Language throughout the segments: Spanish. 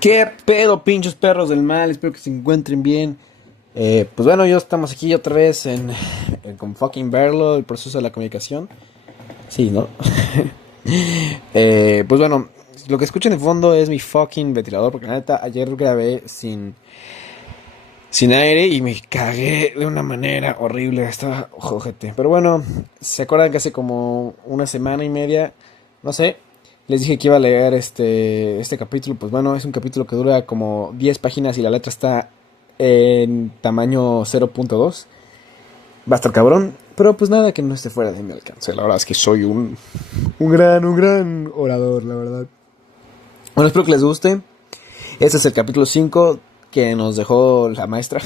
¿Qué pedo, pinches perros del mal? Espero que se encuentren bien. Pues bueno, yo estamos aquí otra vez con fucking Verlo, el proceso de la comunicación. Sí, ¿no? Pues bueno, lo que escuchan de fondo es mi fucking ventilador, porque la neta ayer grabé sin aire y me cagué de una manera horrible. Estaba ojete. Pero bueno, ¿se acuerdan que hace como una semana y media, no sé, les dije que iba a leer este capítulo? Pues bueno, es un capítulo que dura como 10 páginas y la letra está en tamaño 0.2. Va a estar cabrón, pero pues nada que no esté fuera de mi alcance. La verdad es que soy un gran orador, la verdad. Bueno, espero que les guste. Este es el capítulo 5 que nos dejó la maestra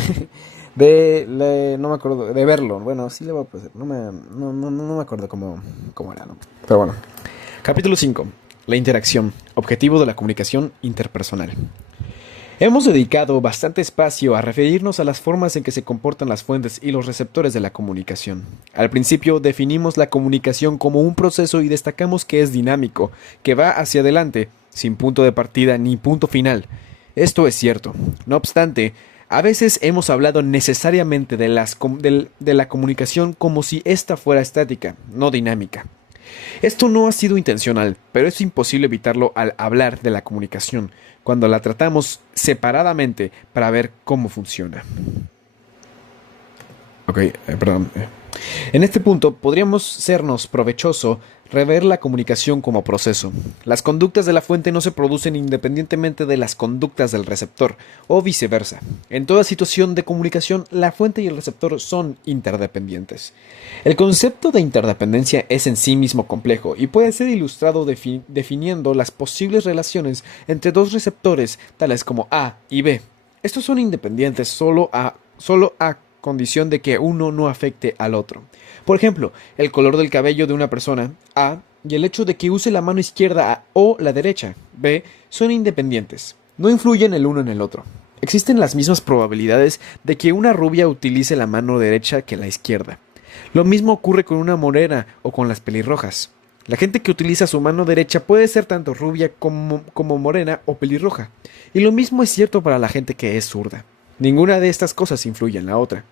no me acuerdo, de verlo. Bueno, sí le voy a poner, no me acuerdo cómo era, ¿no? Pero bueno. Capítulo 5. La interacción. Objetivo de la comunicación interpersonal. Hemos dedicado bastante espacio a referirnos a las formas en que se comportan las fuentes y los receptores de la comunicación. Al principio definimos la comunicación como un proceso y destacamos que es dinámico, que va hacia adelante, sin punto de partida ni punto final. Esto es cierto. No obstante, a veces hemos hablado necesariamente de la comunicación como si ésta fuera estática, no dinámica. Esto no ha sido intencional, pero es imposible evitarlo al hablar de la comunicación, cuando la tratamos separadamente para ver cómo funciona. Ok, perdón. En este punto podríamos sernos provechoso rever la comunicación como proceso. Las conductas de la fuente no se producen independientemente de las conductas del receptor, o viceversa. En toda situación de comunicación, la fuente y el receptor son interdependientes. El concepto de interdependencia es en sí mismo complejo y puede ser ilustrado definiendo las posibles relaciones entre dos receptores, tales como A y B. Estos son independientes solo a condición de que uno no afecte al otro. Por ejemplo, el color del cabello de una persona, A, y el hecho de que use la mano izquierda o la derecha, B, son independientes. No influyen el uno en el otro. Existen las mismas probabilidades de que una rubia utilice la mano derecha que la izquierda. Lo mismo ocurre con una morena o con las pelirrojas. La gente que utiliza su mano derecha puede ser tanto rubia como morena o pelirroja. Y lo mismo es cierto para la gente que es zurda. Ninguna de estas cosas influye en la otra.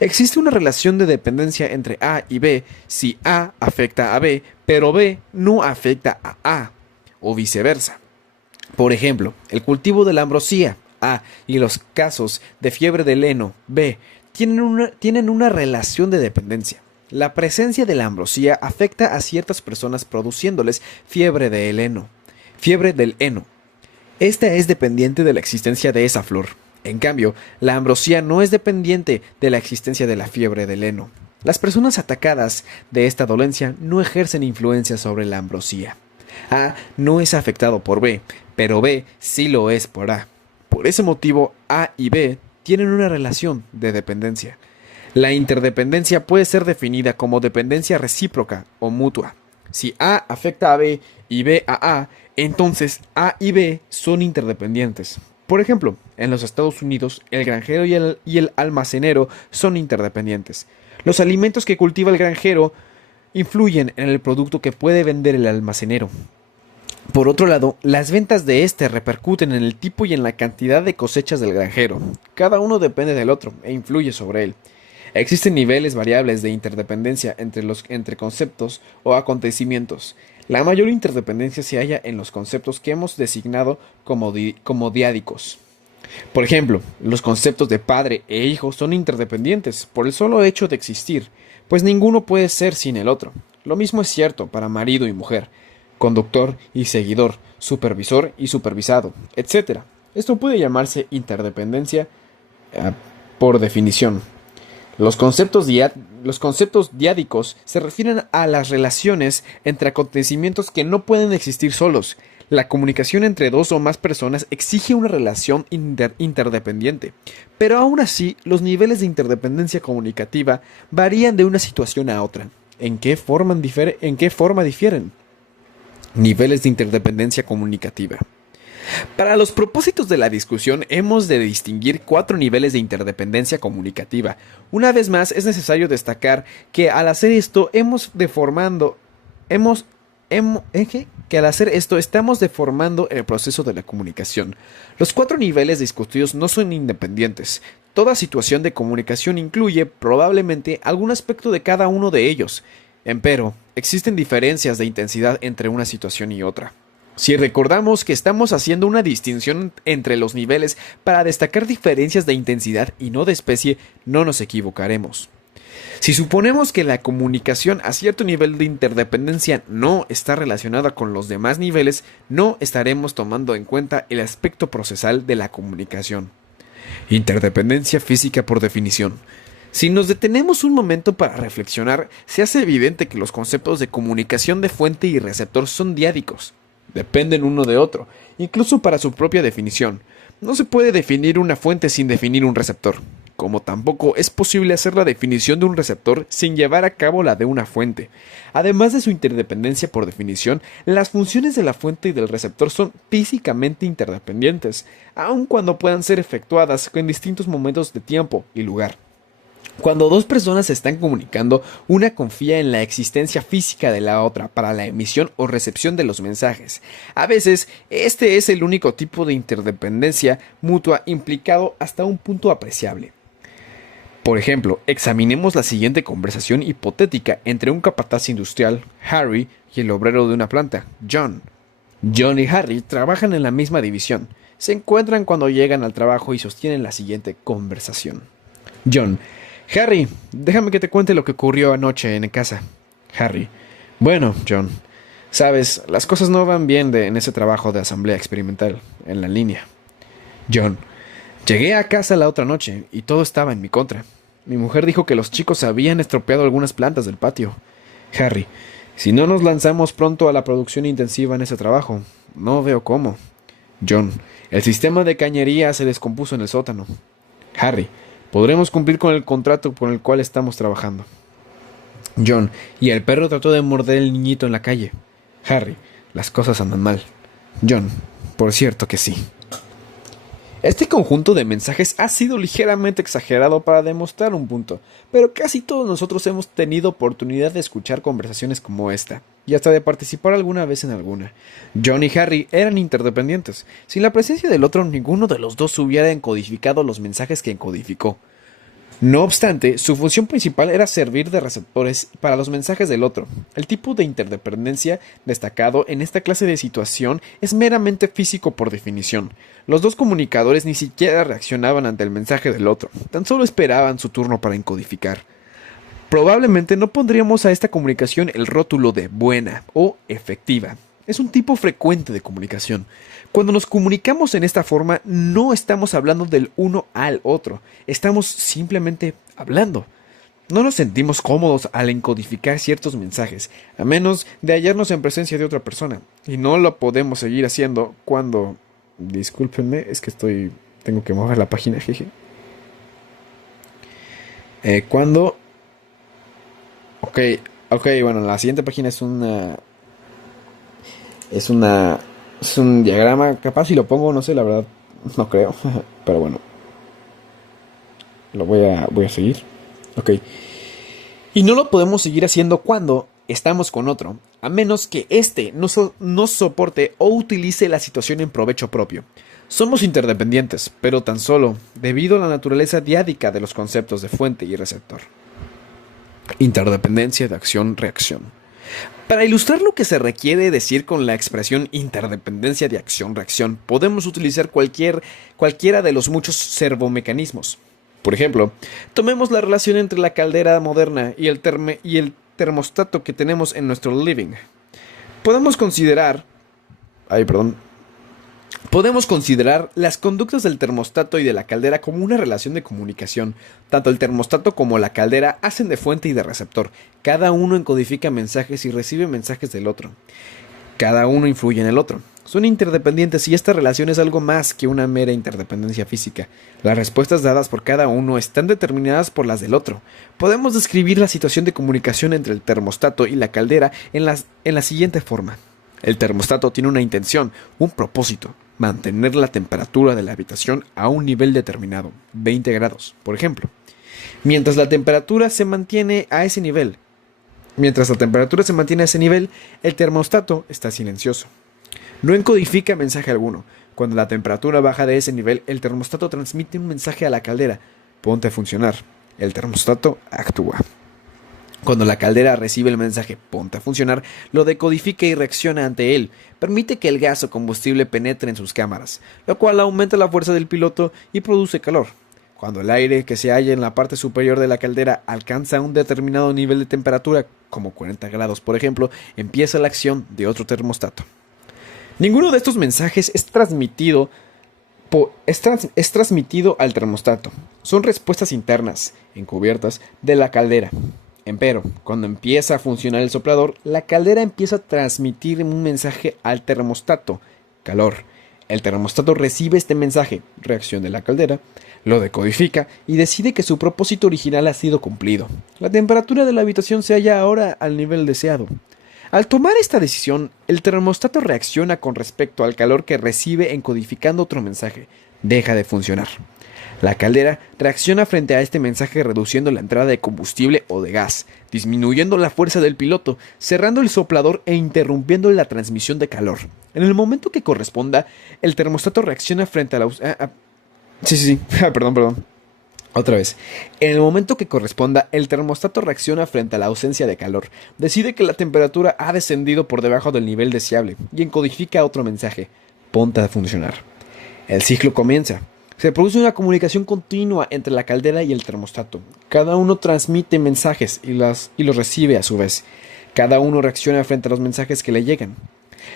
Existe una relación de dependencia entre A y B si A afecta a B, pero B no afecta a A, o viceversa. Por ejemplo, el cultivo de la ambrosía, A, y los casos de fiebre del heno, B, tienen una relación de dependencia. La presencia de la ambrosía afecta a ciertas personas produciéndoles fiebre del heno. Esta es dependiente de la existencia de esa flor. En cambio, la ambrosía no es dependiente de la existencia de la fiebre del heno. Las personas atacadas de esta dolencia no ejercen influencia sobre la ambrosía. A no es afectado por B, pero B sí lo es por A. Por ese motivo, A y B tienen una relación de dependencia. La interdependencia puede ser definida como dependencia recíproca o mutua. Si A afecta a B y B a A, entonces A y B son interdependientes. Por ejemplo, en los Estados Unidos, el granjero y el almacenero son interdependientes. Los alimentos que cultiva el granjero influyen en el producto que puede vender el almacenero. Por otro lado, las ventas de este repercuten en el tipo y en la cantidad de cosechas del granjero. Cada uno depende del otro e influye sobre él. Existen niveles variables de interdependencia entre conceptos o acontecimientos. La mayor interdependencia se halla en los conceptos que hemos designado como diádicos. Por ejemplo, los conceptos de padre e hijo son interdependientes por el solo hecho de existir, pues ninguno puede ser sin el otro. Lo mismo es cierto para marido y mujer, conductor y seguidor, supervisor y supervisado, etc. Esto puede llamarse interdependencia por definición. Los conceptos diádicos se refieren a las relaciones entre acontecimientos que no pueden existir solos. La comunicación entre dos o más personas exige una relación interdependiente, pero aún así los niveles de interdependencia comunicativa varían de una situación a otra. ¿En qué forma difieren? Niveles de interdependencia comunicativa. Para los propósitos de la discusión hemos de distinguir 4 niveles de interdependencia comunicativa. Una vez más es necesario destacar que al hacer esto hemos que al hacer esto estamos deformando el proceso de la comunicación. Los 4 niveles discutidos no son independientes. Toda situación de comunicación incluye probablemente algún aspecto de cada uno de ellos. Empero, existen diferencias de intensidad entre una situación y otra. Si recordamos que estamos haciendo una distinción entre los niveles para destacar diferencias de intensidad y no de especie, no nos equivocaremos. Si suponemos que la comunicación a cierto nivel de interdependencia no está relacionada con los demás niveles, no estaremos tomando en cuenta el aspecto procesal de la comunicación. Interdependencia física por definición. Si nos detenemos un momento para reflexionar, se hace evidente que los conceptos de comunicación de fuente y receptor son diádicos. Dependen uno de otro, incluso para su propia definición. No se puede definir una fuente sin definir un receptor, como tampoco es posible hacer la definición de un receptor sin llevar a cabo la de una fuente. Además de su interdependencia por definición, las funciones de la fuente y del receptor son físicamente interdependientes, aun cuando puedan ser efectuadas en distintos momentos de tiempo y lugar. Cuando 2 personas se están comunicando, una confía en la existencia física de la otra para la emisión o recepción de los mensajes. A veces, este es el único tipo de interdependencia mutua implicado hasta un punto apreciable. Por ejemplo, examinemos la siguiente conversación hipotética entre un capataz industrial, Harry, y el obrero de una planta, John. John y Harry trabajan en la misma división. Se encuentran cuando llegan al trabajo y sostienen la siguiente conversación. John: Harry, déjame que te cuente lo que ocurrió anoche en casa. Harry: bueno, John, sabes, las cosas no van bien en ese trabajo de asamblea experimental, en la línea. John: llegué a casa la otra noche y todo estaba en mi contra. Mi mujer dijo que los chicos habían estropeado algunas plantas del patio. Harry: si no nos lanzamos pronto a la producción intensiva en ese trabajo, no veo cómo. John: el sistema de cañería se descompuso en el sótano. Harry: podremos cumplir con el contrato por el cual estamos trabajando. John: y el perro trató de morder al niñito en la calle. Harry: las cosas andan mal. John: por cierto que sí. Este conjunto de mensajes ha sido ligeramente exagerado para demostrar un punto, pero casi todos nosotros hemos tenido oportunidad de escuchar conversaciones como esta, y hasta de participar alguna vez en alguna. John y Harry eran interdependientes. Sin la presencia del otro, ninguno de los dos hubiera encodificado los mensajes que encodificó. No obstante, su función principal era servir de receptores para los mensajes del otro. El tipo de interdependencia destacado en esta clase de situación es meramente físico por definición. Los 2 comunicadores ni siquiera reaccionaban ante el mensaje del otro, tan solo esperaban su turno para encodificar. Probablemente no pondríamos a esta comunicación el rótulo de buena o efectiva. Es un tipo frecuente de comunicación. Cuando nos comunicamos en esta forma, no estamos hablando del uno al otro, estamos simplemente hablando. No nos sentimos cómodos al encodificar ciertos mensajes, a menos de hallarnos en presencia de otra persona, y no lo podemos seguir haciendo cuando... Discúlpenme, es que tengo que mover la página, jeje. Cuando... Ok, bueno, la siguiente página es un diagrama, capaz si lo pongo, no sé, la verdad, no creo, pero bueno, lo voy a seguir. Ok, y no lo podemos seguir haciendo cuando estamos con otro, a menos que éste no soporte o utilice la situación en provecho propio. Somos interdependientes, pero tan solo debido a la naturaleza diádica de los conceptos de fuente y receptor. Interdependencia de acción-reacción. Para ilustrar lo que se requiere decir con la expresión interdependencia de acción-reacción, podemos utilizar cualquiera de los muchos servomecanismos. Por ejemplo, tomemos la relación entre la caldera moderna y el termostato que tenemos en nuestro living. Podemos considerar las conductas del termostato y de la caldera como una relación de comunicación. Tanto el termostato como la caldera hacen de fuente y de receptor. Cada uno encodifica mensajes y recibe mensajes del otro. Cada uno influye en el otro. Son interdependientes y esta relación es algo más que una mera interdependencia física. Las respuestas dadas por cada uno están determinadas por las del otro. Podemos describir la situación de comunicación entre el termostato y la caldera en la siguiente forma. El termostato tiene una intención, un propósito: mantener la temperatura de la habitación a un nivel determinado, 20 grados, por ejemplo. Mientras la temperatura se mantiene a ese nivel, Mientras la temperatura se mantiene a ese nivel, el termostato está silencioso. No encodifica mensaje alguno. Cuando la temperatura baja de ese nivel, el termostato transmite un mensaje a la caldera: ponte a funcionar. El termostato actúa. Cuando la caldera recibe el mensaje ponte a funcionar, lo decodifica y reacciona ante él. Permite que el gas o combustible penetre en sus cámaras, lo cual aumenta la fuerza del piloto y produce calor. Cuando el aire que se halla en la parte superior de la caldera alcanza un determinado nivel de temperatura, como 40 grados por ejemplo, empieza la acción de otro termostato. Ninguno de estos mensajes es transmitido al termostato. Son respuestas internas, encubiertas, de la caldera. Empero, cuando empieza a funcionar el soplador, la caldera empieza a transmitir un mensaje al termostato: calor. El termostato recibe este mensaje, reacción de la caldera, lo decodifica y decide que su propósito original ha sido cumplido. La temperatura de la habitación se halla ahora al nivel deseado. Al tomar esta decisión, el termostato reacciona con respecto al calor que recibe encodificando otro mensaje: deja de funcionar. La caldera reacciona frente a este mensaje reduciendo la entrada de combustible o de gas, disminuyendo la fuerza del piloto, cerrando el soplador e interrumpiendo la transmisión de calor. En el momento que corresponda, el termostato reacciona frente a la... perdón. Otra vez. En el momento que corresponda, el termostato reacciona frente a la ausencia de calor, decide que la temperatura ha descendido por debajo del nivel deseable y encodifica otro mensaje: ponte a funcionar. El ciclo comienza. Se produce una comunicación continua entre la caldera y el termostato. Cada uno transmite mensajes y los recibe a su vez. Cada uno reacciona frente a los mensajes que le llegan.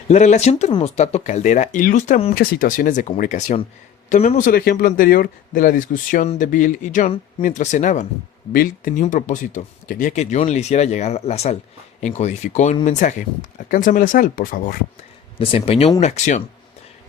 La relación termostato-caldera ilustra muchas situaciones de comunicación. Tomemos el ejemplo anterior de la discusión de Bill y John mientras cenaban. Bill tenía un propósito. Quería que John le hiciera llegar la sal. Encodificó en un mensaje: alcánzame la sal, por favor. Desempeñó una acción.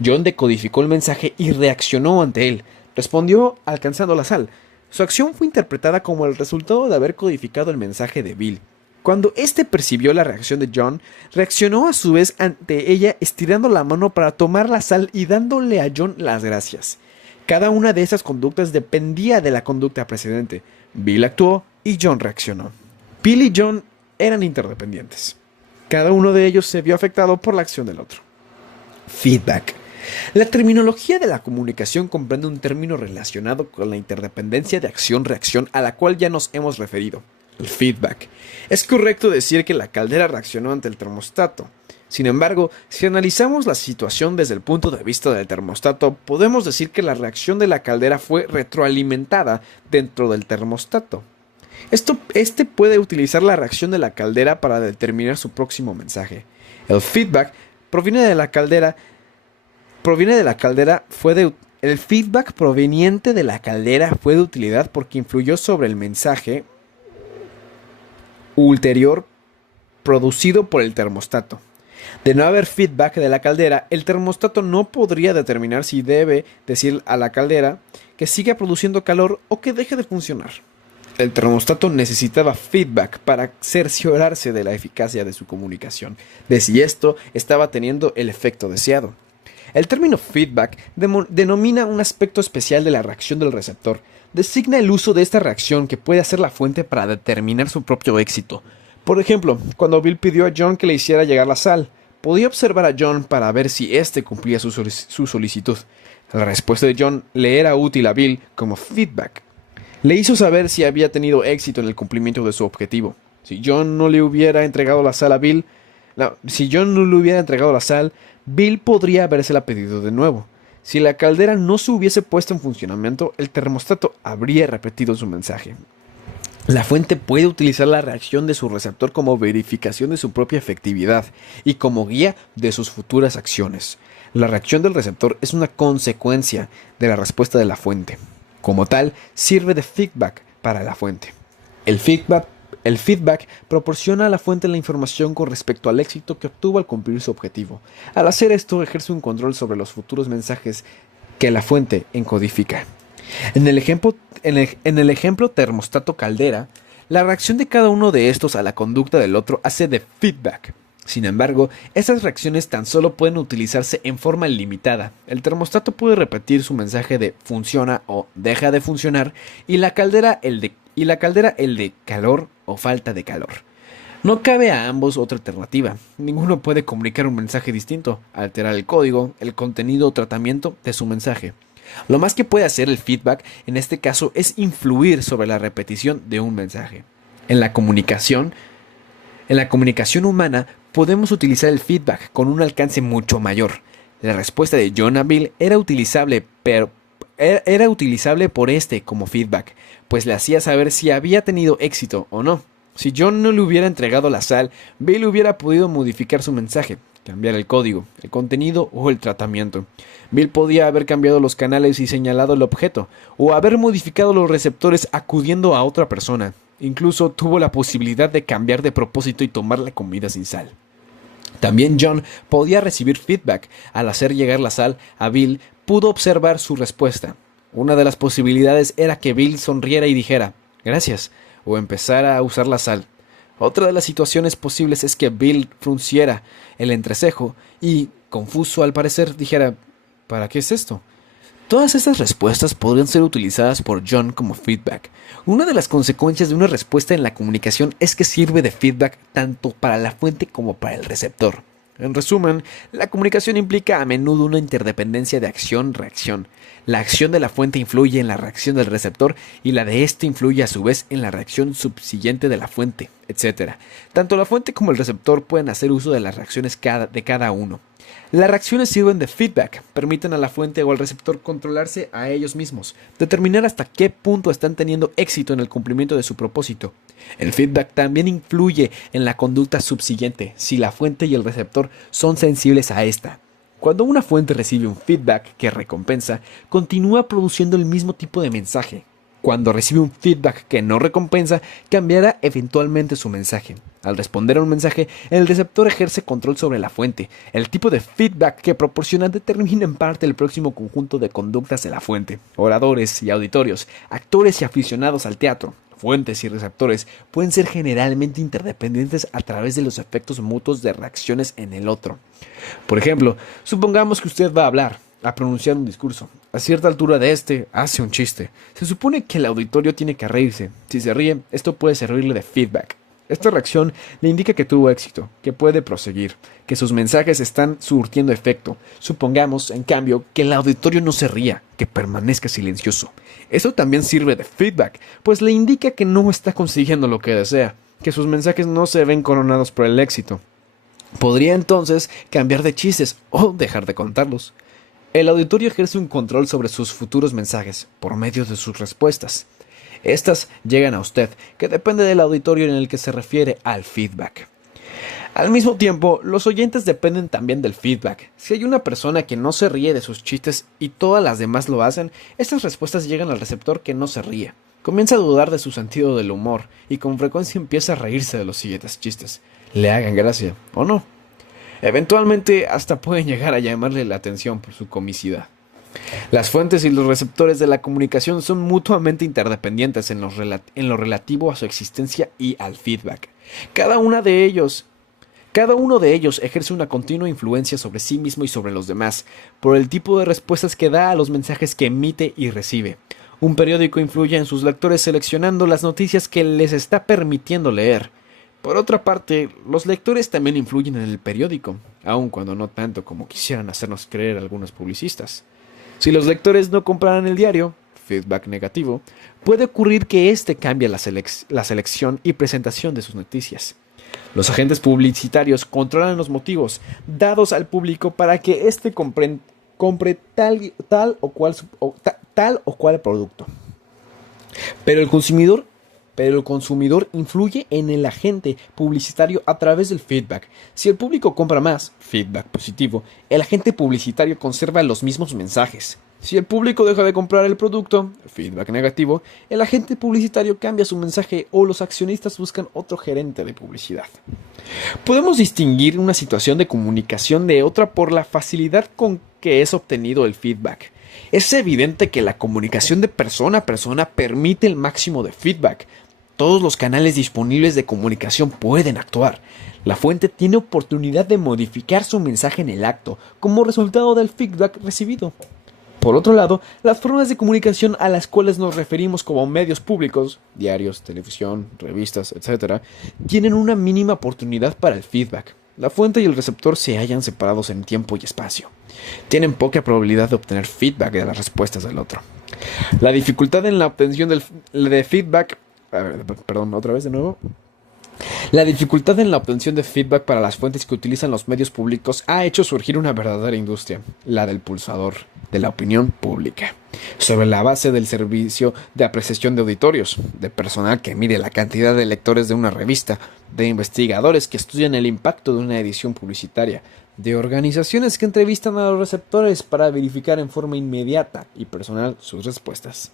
John decodificó el mensaje y reaccionó ante él. Respondió alcanzando la sal. Su acción fue interpretada como el resultado de haber codificado el mensaje de Bill. Cuando éste percibió la reacción de John, reaccionó a su vez ante ella estirando la mano para tomar la sal y dándole a John las gracias. Cada una de esas conductas dependía de la conducta precedente. Bill actuó y John reaccionó. Bill y John eran interdependientes. Cada uno de ellos se vio afectado por la acción del otro. Feedback. La terminología de la comunicación comprende un término relacionado con la interdependencia de acción-reacción a la cual ya nos hemos referido: el feedback. Es correcto decir que la caldera reaccionó ante el termostato. Sin embargo, si analizamos la situación desde el punto de vista del termostato, podemos decir que la reacción de la caldera fue retroalimentada dentro del termostato. Este puede utilizar la reacción de la caldera para determinar su próximo mensaje. El feedback el feedback proveniente de la caldera fue de utilidad porque influyó sobre el mensaje ulterior producido por el termostato. De no haber feedback de la caldera, el termostato no podría determinar si debe decir a la caldera que siga produciendo calor o que deje de funcionar. El termostato necesitaba feedback para cerciorarse de la eficacia de su comunicación, de si esto estaba teniendo el efecto deseado. El término feedback denomina un aspecto especial de la reacción del receptor. Designa el uso de esta reacción que puede hacer la fuente para determinar su propio éxito. Por ejemplo, cuando Bill pidió a John que le hiciera llegar la sal, podía observar a John para ver si éste cumplía su solicitud. La respuesta de John le era útil a Bill como feedback. Le hizo saber si había tenido éxito en el cumplimiento de su objetivo. Si John no le hubiera entregado la sal, Bill podría habérsela pedido de nuevo. Si la caldera no se hubiese puesto en funcionamiento, el termostato habría repetido su mensaje. La fuente puede utilizar la reacción de su receptor como verificación de su propia efectividad y como guía de sus futuras acciones. La reacción del receptor es una consecuencia de la respuesta de la fuente. Como tal, sirve de feedback para la fuente. El feedback proporciona a la fuente la información con respecto al éxito que obtuvo al cumplir su objetivo. Al hacer esto, ejerce un control sobre los futuros mensajes que la fuente encodifica. En el ejemplo termostato-caldera, la reacción de cada uno de estos a la conducta del otro hace de feedback. Sin embargo, estas reacciones tan solo pueden utilizarse en forma limitada. El termostato puede repetir su mensaje de funciona o deja de funcionar y la caldera el de calor o falta de calor. No cabe a ambos otra alternativa. Ninguno puede comunicar un mensaje distinto, alterar el código, el contenido o tratamiento de su mensaje. Lo más que puede hacer el feedback en este caso es influir sobre la repetición de un mensaje. En la comunicación humana podemos utilizar el feedback con un alcance mucho mayor. La respuesta de John a Bill era utilizable por este como feedback, pues le hacía saber si había tenido éxito o no. Si John no le hubiera entregado la sal, Bill hubiera podido modificar su mensaje, cambiar el código, el contenido o el tratamiento. Bill podía haber cambiado los canales y señalado el objeto, o haber modificado los receptores acudiendo a otra persona. Incluso tuvo la posibilidad de cambiar de propósito y tomar la comida sin sal. También John podía recibir feedback. Al hacer llegar la sal a Bill, pudo observar su respuesta. Una de las posibilidades era que Bill sonriera y dijera «gracias», o empezara a usar la sal. Otra de las situaciones posibles es que Bill frunciera el entrecejo y, confuso al parecer, dijera «¿para qué es esto?». Todas estas respuestas podrían ser utilizadas por John como feedback. Una de las consecuencias de una respuesta en la comunicación es que sirve de feedback tanto para la fuente como para el receptor. En resumen, la comunicación implica a menudo una interdependencia de acción-reacción. La acción de la fuente influye en la reacción del receptor y la de éste influye a su vez en la reacción subsiguiente de la fuente, etc. Tanto la fuente como el receptor pueden hacer uso de las reacciones de cada uno. Las reacciones sirven de feedback, permiten a la fuente o al receptor controlarse a ellos mismos, determinar hasta qué punto están teniendo éxito en el cumplimiento de su propósito. El feedback también influye en la conducta subsiguiente, si la fuente y el receptor son sensibles a esta. Cuando una fuente recibe un feedback que recompensa, continúa produciendo el mismo tipo de mensaje. Cuando recibe un feedback que no recompensa, cambiará eventualmente su mensaje. Al responder a un mensaje, el receptor ejerce control sobre la fuente. El tipo de feedback que proporciona determina en parte el próximo conjunto de conductas de la fuente. Oradores y auditorios, actores y aficionados al teatro, fuentes y receptores pueden ser generalmente interdependientes a través de los efectos mutuos de reacciones en el otro. Por ejemplo, supongamos que usted va a pronunciar un discurso. A cierta altura de hace un chiste. Se supone que el auditorio tiene que reírse. Si se ríe, esto puede servirle de feedback. Esta reacción le indica que tuvo éxito, que puede proseguir, que sus mensajes están surtiendo efecto. Supongamos, en cambio, que el auditorio no se ría, que permanezca silencioso. Eso también sirve de feedback, pues le indica que no está consiguiendo lo que desea, que sus mensajes no se ven coronados por el éxito. Podría entonces cambiar de chistes o dejar de contarlos. El auditorio ejerce un control sobre sus futuros mensajes por medio de sus respuestas. Estas llegan a usted, que depende del auditorio en el que se refiere al feedback. Al mismo tiempo, los oyentes dependen también del feedback. Si hay una persona que no se ríe de sus chistes y todas las demás lo hacen, estas respuestas llegan al receptor que no se ríe. Comienza a dudar de su sentido del humor y con frecuencia empieza a reírse de los siguientes chistes, le hagan gracia o no. Eventualmente hasta pueden llegar a llamarle la atención por su comicidad. Las fuentes y los receptores de la comunicación son mutuamente interdependientes en lo relativo a su existencia y al feedback. Cada uno de ellos ejerce una continua influencia sobre sí mismo y sobre los demás, por el tipo de respuestas que da a los mensajes que emite y recibe. Un periódico influye en sus lectores seleccionando las noticias que les está permitiendo leer. Por otra parte, los lectores también influyen en el periódico, aun cuando no tanto como quisieran hacernos creer algunos publicistas. Si los lectores no compraran el diario, feedback negativo, puede ocurrir que éste cambie la selección y presentación de sus noticias. Los agentes publicitarios controlan los motivos dados al público para que éste compre tal o cual producto. Pero el consumidor influye en el agente publicitario a través del feedback. Si el público compra más, feedback positivo, el agente publicitario conserva los mismos mensajes. Si el público deja de comprar el producto, feedback negativo, el agente publicitario cambia su mensaje o los accionistas buscan otro gerente de publicidad. Podemos distinguir una situación de comunicación de otra por la facilidad con que es obtenido el feedback. Es evidente que la comunicación de persona a persona permite el máximo de feedback. Todos los canales disponibles de comunicación pueden actuar. La fuente tiene oportunidad de modificar su mensaje en el acto, como resultado del feedback recibido. Por otro lado, las formas de comunicación a las cuales nos referimos como medios públicos, diarios, televisión, revistas, etc., tienen una mínima oportunidad para el feedback. La fuente y el receptor se hallan separados en tiempo y espacio. Tienen poca probabilidad de obtener feedback de las respuestas del otro. La dificultad en la obtención de feedback... Perdón, otra vez de nuevo. La dificultad en la obtención de feedback para las fuentes que utilizan los medios públicos ha hecho surgir una verdadera industria, la del pulsador de la opinión pública, sobre la base del servicio de apreciación de auditorios, de personal que mide la cantidad de lectores de una revista, de investigadores que estudian el impacto de una edición publicitaria, de organizaciones que entrevistan a los receptores para verificar en forma inmediata y personal sus respuestas.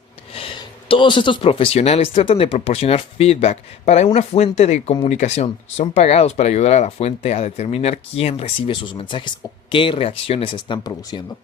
Todos estos profesionales tratan de proporcionar feedback para una fuente de comunicación. Son pagados para ayudar a la fuente a determinar quién recibe sus mensajes o qué reacciones están produciendo.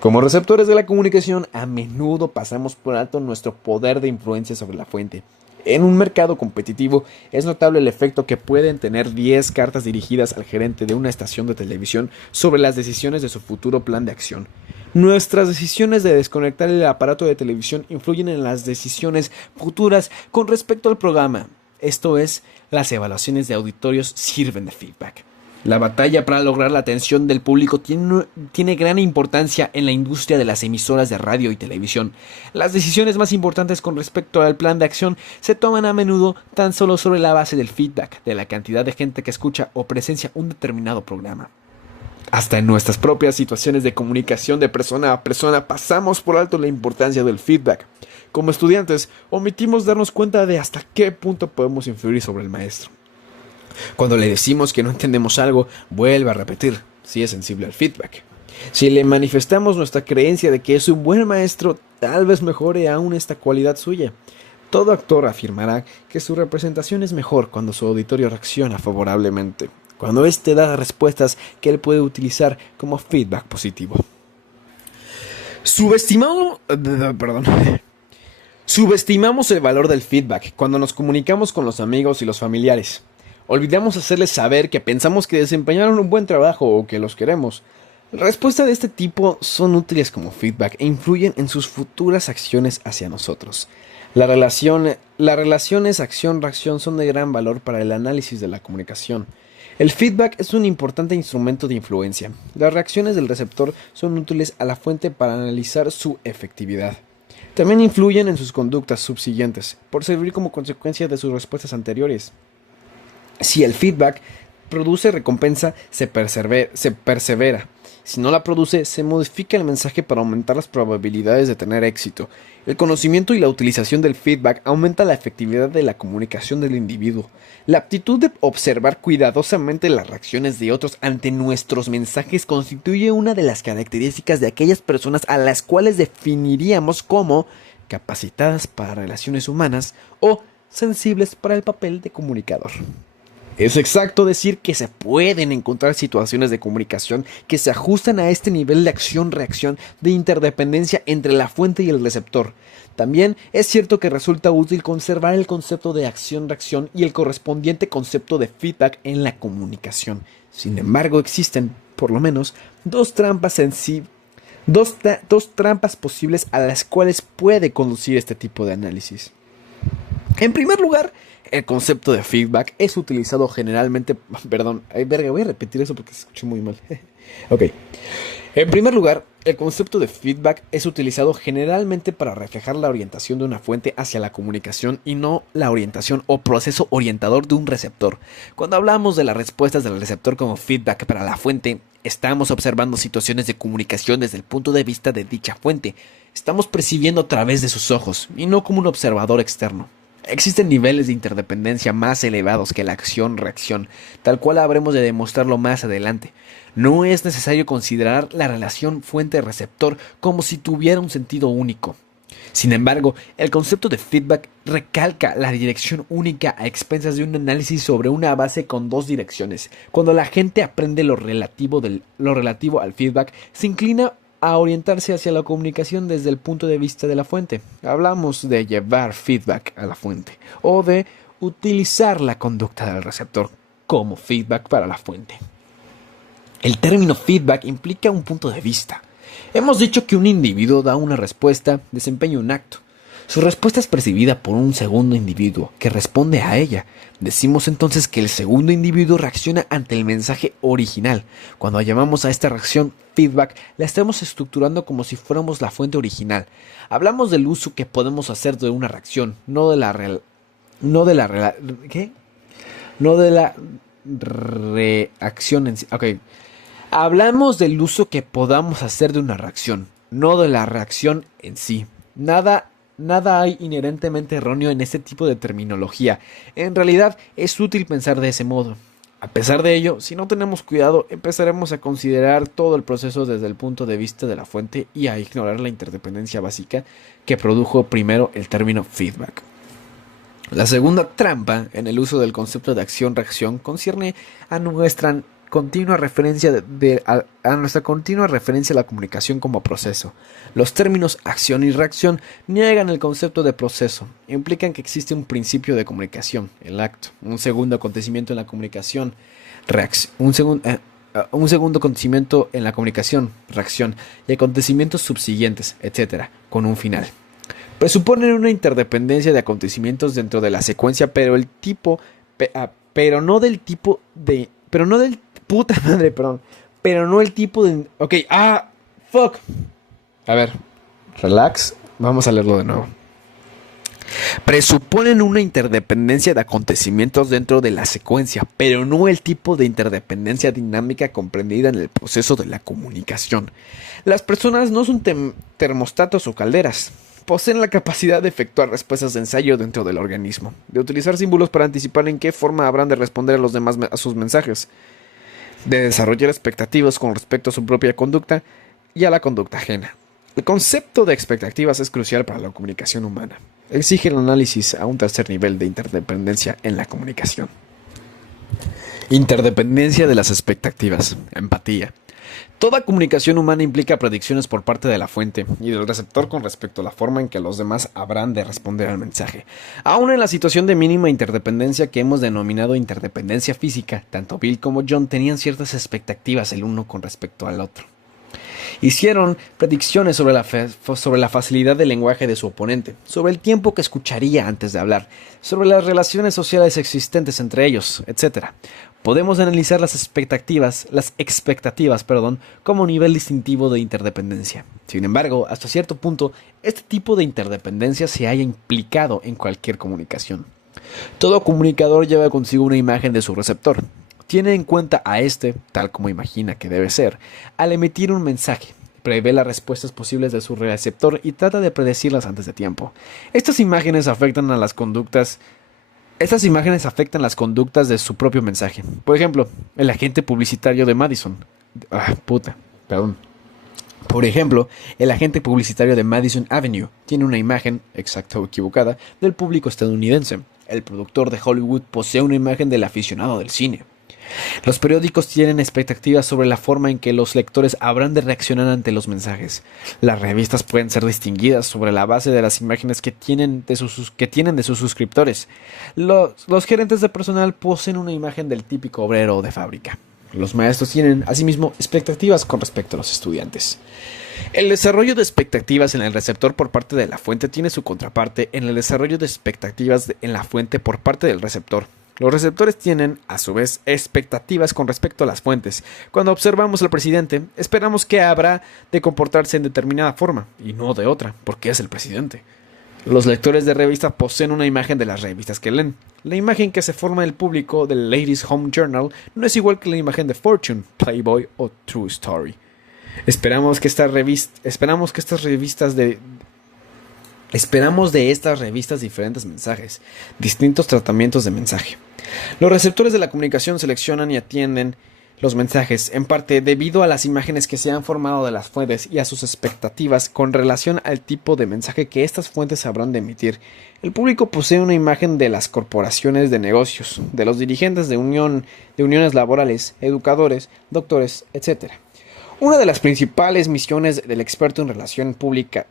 Como receptores de la comunicación, a menudo pasamos por alto nuestro poder de influencia sobre la fuente. En un mercado competitivo, es notable el efecto que pueden tener 10 cartas dirigidas al gerente de una estación de televisión sobre las decisiones de su futuro plan de acción. Nuestras decisiones de desconectar el aparato de televisión influyen en las decisiones futuras con respecto al programa. Esto es, las evaluaciones de auditorios sirven de feedback. La batalla para lograr la atención del público tiene gran importancia en la industria de las emisoras de radio y televisión. Las decisiones más importantes con respecto al plan de acción se toman a menudo tan solo sobre la base del feedback, de la cantidad de gente que escucha o presencia un determinado programa. Hasta en nuestras propias situaciones de comunicación de persona a persona pasamos por alto la importancia del feedback. Como estudiantes, omitimos darnos cuenta de hasta qué punto podemos influir sobre el maestro. Cuando le decimos que no entendemos algo, vuelve a repetir, si es sensible al feedback. Si le manifestamos nuestra creencia de que es un buen maestro, tal vez mejore aún esta cualidad suya. Todo actor afirmará que su representación es mejor cuando su auditorio reacciona favorablemente, cuando éste da respuestas que él puede utilizar como feedback positivo. Subestimamos el valor del feedback cuando nos comunicamos con los amigos y los familiares. Olvidamos hacerles saber que pensamos que desempeñaron un buen trabajo o que los queremos. Respuestas de este tipo son útiles como feedback e influyen en sus futuras acciones hacia nosotros. Las relaciones acción-reacción son de gran valor para el análisis de la comunicación. El feedback es un importante instrumento de influencia. Las reacciones del receptor son útiles a la fuente para analizar su efectividad. También influyen en sus conductas subsiguientes, por servir como consecuencia de sus respuestas anteriores. Si el feedback produce recompensa, se persevera. Si no la produce, se modifica el mensaje para aumentar las probabilidades de tener éxito. El conocimiento y la utilización del feedback aumenta la efectividad de la comunicación del individuo. La aptitud de observar cuidadosamente las reacciones de otros ante nuestros mensajes constituye una de las características de aquellas personas a las cuales definiríamos como capacitadas para relaciones humanas o sensibles para el papel de comunicador. Es exacto decir que se pueden encontrar situaciones de comunicación que se ajustan a este nivel de acción-reacción de interdependencia entre la fuente y el receptor. También es cierto que resulta útil conservar el concepto de acción-reacción y el correspondiente concepto de feedback en la comunicación. Sin embargo, existen, por lo menos, dos trampas posibles a las cuales puede conducir este tipo de análisis. En primer lugar, el concepto de feedback es utilizado generalmente... voy a repetir eso porque se escuchó muy mal. Ok. En primer lugar, el concepto de feedback es utilizado generalmente para reflejar la orientación de una fuente hacia la comunicación y no la orientación o proceso orientador de un receptor. Cuando hablamos de las respuestas del receptor como feedback para la fuente, estamos observando situaciones de comunicación desde el punto de vista de dicha fuente. Estamos percibiendo a través de sus ojos y no como un observador externo. Existen niveles de interdependencia más elevados que la acción-reacción, tal cual habremos de demostrarlo más adelante. No es necesario considerar la relación fuente-receptor como si tuviera un sentido único. Sin embargo, el concepto de feedback recalca la dirección única a expensas de un análisis sobre una base con dos direcciones. Cuando la gente aprende lo relativo al feedback, se inclina a orientarse hacia la comunicación desde el punto de vista de la fuente. Hablamos de llevar feedback a la fuente o de utilizar la conducta del receptor como feedback para la fuente. El término feedback implica un punto de vista. Hemos dicho que un individuo da una respuesta, desempeña un acto. Su respuesta es percibida por un segundo individuo que responde a ella. Decimos entonces que el segundo individuo reacciona ante el mensaje original. Cuando llamamos a esta reacción feedback, la estamos estructurando como si fuéramos la fuente original. Hablamos del uso que podemos hacer de una reacción, no de la reacción en sí. Okay. Hablamos del uso que podamos hacer de una reacción, no de la reacción en sí. Nada hay inherentemente erróneo en este tipo de terminología. En realidad es útil pensar de ese modo. A pesar de ello, si no tenemos cuidado, empezaremos a considerar todo el proceso desde el punto de vista de la fuente y a ignorar la interdependencia básica que produjo primero el término feedback. La segunda trampa en el uso del concepto de acción-reacción concierne a nuestra continua referencia a la comunicación como proceso. Los términos acción y reacción niegan el concepto de proceso, implican que existe un principio de comunicación, el acto, un segundo acontecimiento en la comunicación, un segundo acontecimiento en la comunicación, reacción, y acontecimientos subsiguientes, etc., con un final. Presuponen una interdependencia de acontecimientos dentro de la secuencia, pero no el tipo de Ok, fuck. A ver, relax, vamos a leerlo de nuevo. Presuponen una interdependencia de acontecimientos dentro de la secuencia, pero no el tipo de interdependencia dinámica comprendida en el proceso de la comunicación. Las personas no son termostatos o calderas. Poseen la capacidad de efectuar respuestas de ensayo dentro del organismo, de utilizar símbolos para anticipar en qué forma habrán de responder a los demás a sus mensajes, de desarrollar expectativas con respecto a su propia conducta y a la conducta ajena. El concepto de expectativas es crucial para la comunicación humana. Exige el análisis a un tercer nivel de interdependencia en la comunicación. Interdependencia de las expectativas. Empatía. Toda comunicación humana implica predicciones por parte de la fuente y del receptor con respecto a la forma en que los demás habrán de responder al mensaje. Aún en la situación de mínima interdependencia que hemos denominado interdependencia física, tanto Bill como John tenían ciertas expectativas el uno con respecto al otro. Hicieron predicciones sobre la facilidad del lenguaje de su oponente, sobre el tiempo que escucharía antes de hablar, sobre las relaciones sociales existentes entre ellos, etc. Podemos analizar las expectativas, como un nivel distintivo de interdependencia. Sin embargo, hasta cierto punto, este tipo de interdependencia se halla implicado en cualquier comunicación. Todo comunicador lleva consigo una imagen de su receptor. Tiene en cuenta a este, tal como imagina que debe ser, al emitir un mensaje. Prevé las respuestas posibles de su receptor y trata de predecirlas antes de tiempo. Estas imágenes afectan las conductas de su propio mensaje. Por ejemplo, el agente publicitario de Madison. Por ejemplo, el agente publicitario de Madison Avenue tiene una imagen, exacta o equivocada, del público estadounidense. El productor de Hollywood posee una imagen del aficionado del cine. Los periódicos tienen expectativas sobre la forma en que los lectores habrán de reaccionar ante los mensajes. Las revistas pueden ser distinguidas sobre la base de las imágenes que tienen de sus suscriptores. Los gerentes de personal poseen una imagen del típico obrero de fábrica. Los maestros tienen, asimismo, expectativas con respecto a los estudiantes. El desarrollo de expectativas en el receptor por parte de la fuente tiene su contraparte en el desarrollo de expectativas en la fuente por parte del receptor. Los receptores tienen, a su vez, expectativas con respecto a las fuentes. Cuando observamos al presidente, esperamos que habrá de comportarse en determinada forma, y no de otra, porque es el presidente. Los lectores de revistas poseen una imagen de las revistas que leen. La imagen que se forma en el público del Ladies' Home Journal no es igual que la imagen de Fortune, Playboy o True Story. Esperamos de estas revistas diferentes mensajes, distintos tratamientos de mensaje. Los receptores de la comunicación seleccionan y atienden los mensajes, en parte debido a las imágenes que se han formado de las fuentes y a sus expectativas con relación al tipo de mensaje que estas fuentes habrán de emitir. El público posee una imagen de las corporaciones de negocios, de los dirigentes de uniones laborales, educadores, doctores, etc. Una de las principales misiones del experto en relación pública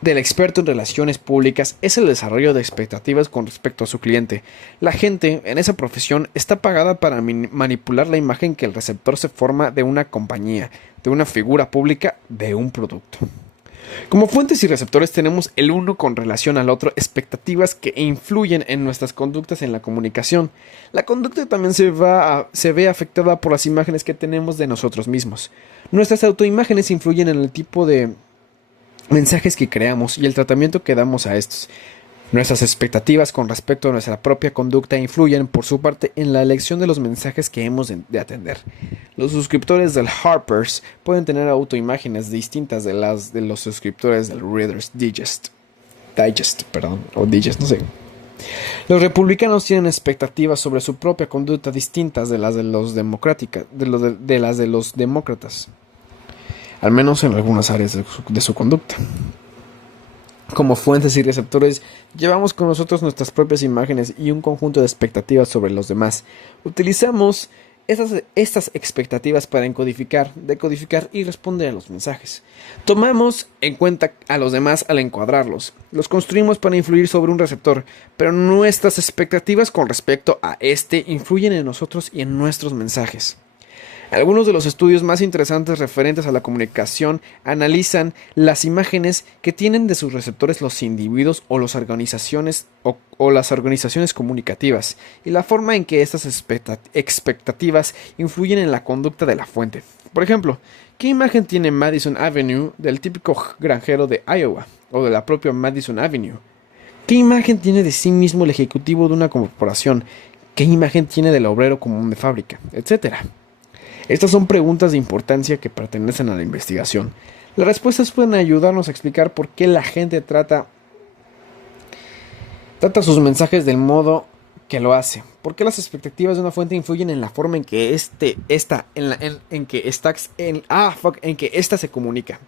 del experto en relaciones públicas es el desarrollo de expectativas con respecto a su cliente. La gente en esa profesión está pagada para manipular la imagen que el receptor se forma de una compañía, de una figura pública, de un producto. Como fuentes y receptores tenemos el uno con relación al otro expectativas que influyen en nuestras conductas en la comunicación. La conducta también se ve afectada por las imágenes que tenemos de nosotros mismos. Nuestras autoimágenes influyen en el tipo de mensajes que creamos y el tratamiento que damos a estos. Nuestras expectativas con respecto a nuestra propia conducta influyen, por su parte, en la elección de los mensajes que hemos de atender. Los suscriptores del Harper's pueden tener autoimágenes distintas de las de los suscriptores del Reader's Digest, o Digest, no sé. Los republicanos tienen expectativas sobre su propia conducta distintas de las de los las de los demócratas, al menos en algunas áreas de su conducta. Como fuentes y receptores, llevamos con nosotros nuestras propias imágenes y un conjunto de expectativas sobre los demás. Utilizamos estas expectativas para decodificar y responder a los mensajes. Tomamos en cuenta a los demás al encuadrarlos. Los construimos para influir sobre un receptor, pero nuestras expectativas con respecto a este influyen en nosotros y en nuestros mensajes. Algunos de los estudios más interesantes referentes a la comunicación analizan las imágenes que tienen de sus receptores los individuos o las organizaciones comunicativas y la forma en que estas expectativas influyen en la conducta de la fuente. Por ejemplo, ¿qué imagen tiene Madison Avenue del típico granjero de Iowa o de la propia Madison Avenue? ¿Qué imagen tiene de sí mismo el ejecutivo de una corporación? ¿Qué imagen tiene del obrero común de fábrica? Etcétera. Estas son preguntas de importancia que pertenecen a la investigación. Las respuestas pueden ayudarnos a explicar por qué la gente trata sus mensajes del modo que lo hace. ¿Por qué las expectativas de una fuente influyen en la forma en que ésta se comunica?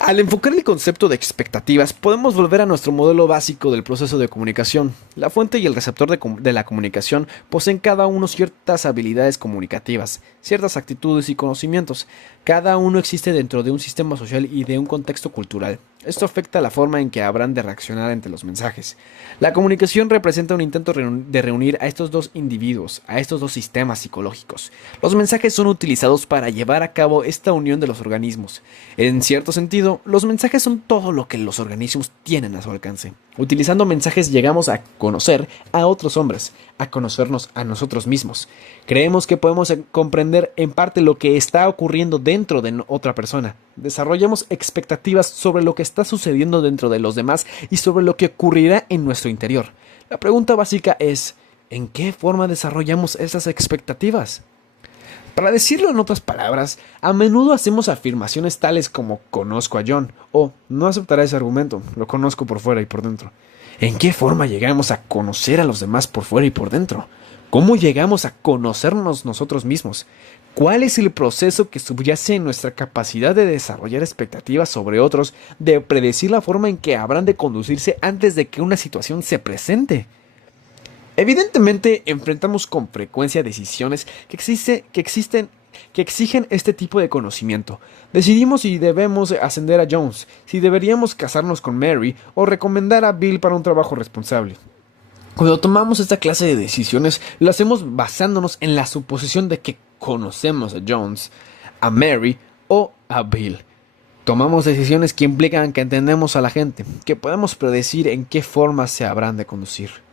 Al enfocar el concepto de expectativas, podemos volver a nuestro modelo básico del proceso de comunicación. La fuente y el receptor de la comunicación poseen cada uno ciertas habilidades comunicativas, ciertas actitudes y conocimientos. Cada uno existe dentro de un sistema social y de un contexto cultural. Esto afecta la forma en que habrán de reaccionar ante los mensajes. La comunicación representa un intento de reunir a estos dos individuos, a estos dos sistemas psicológicos. Los mensajes son utilizados para llevar a cabo esta unión de los organismos. En cierto sentido, los mensajes son todo lo que los organismos tienen a su alcance. Utilizando mensajes llegamos a conocer a otros hombres, a conocernos a nosotros mismos. Creemos que podemos comprender en parte lo que está ocurriendo dentro de otra persona. Desarrollamos expectativas sobre lo que está sucediendo dentro de los demás y sobre lo que ocurrirá en nuestro interior. La pregunta básica es, ¿en qué forma desarrollamos esas expectativas? Para decirlo en otras palabras, a menudo hacemos afirmaciones tales como conozco a John o no aceptará ese argumento, lo conozco por fuera y por dentro. ¿En qué forma llegamos a conocer a los demás por fuera y por dentro? ¿Cómo llegamos a conocernos nosotros mismos? ¿Cuál es el proceso que subyace en nuestra capacidad de desarrollar expectativas sobre otros, de predecir la forma en que habrán de conducirse antes de que una situación se presente? Evidentemente, enfrentamos con frecuencia decisiones que exigen este tipo de conocimiento. Decidimos si debemos ascender a Jones, si deberíamos casarnos con Mary o recomendar a Bill para un trabajo responsable. Cuando tomamos esta clase de decisiones, lo hacemos basándonos en la suposición de que conocemos a Jones, a Mary o a Bill. Tomamos decisiones que implican que entendemos a la gente, que podemos predecir en qué forma se habrán de conducir.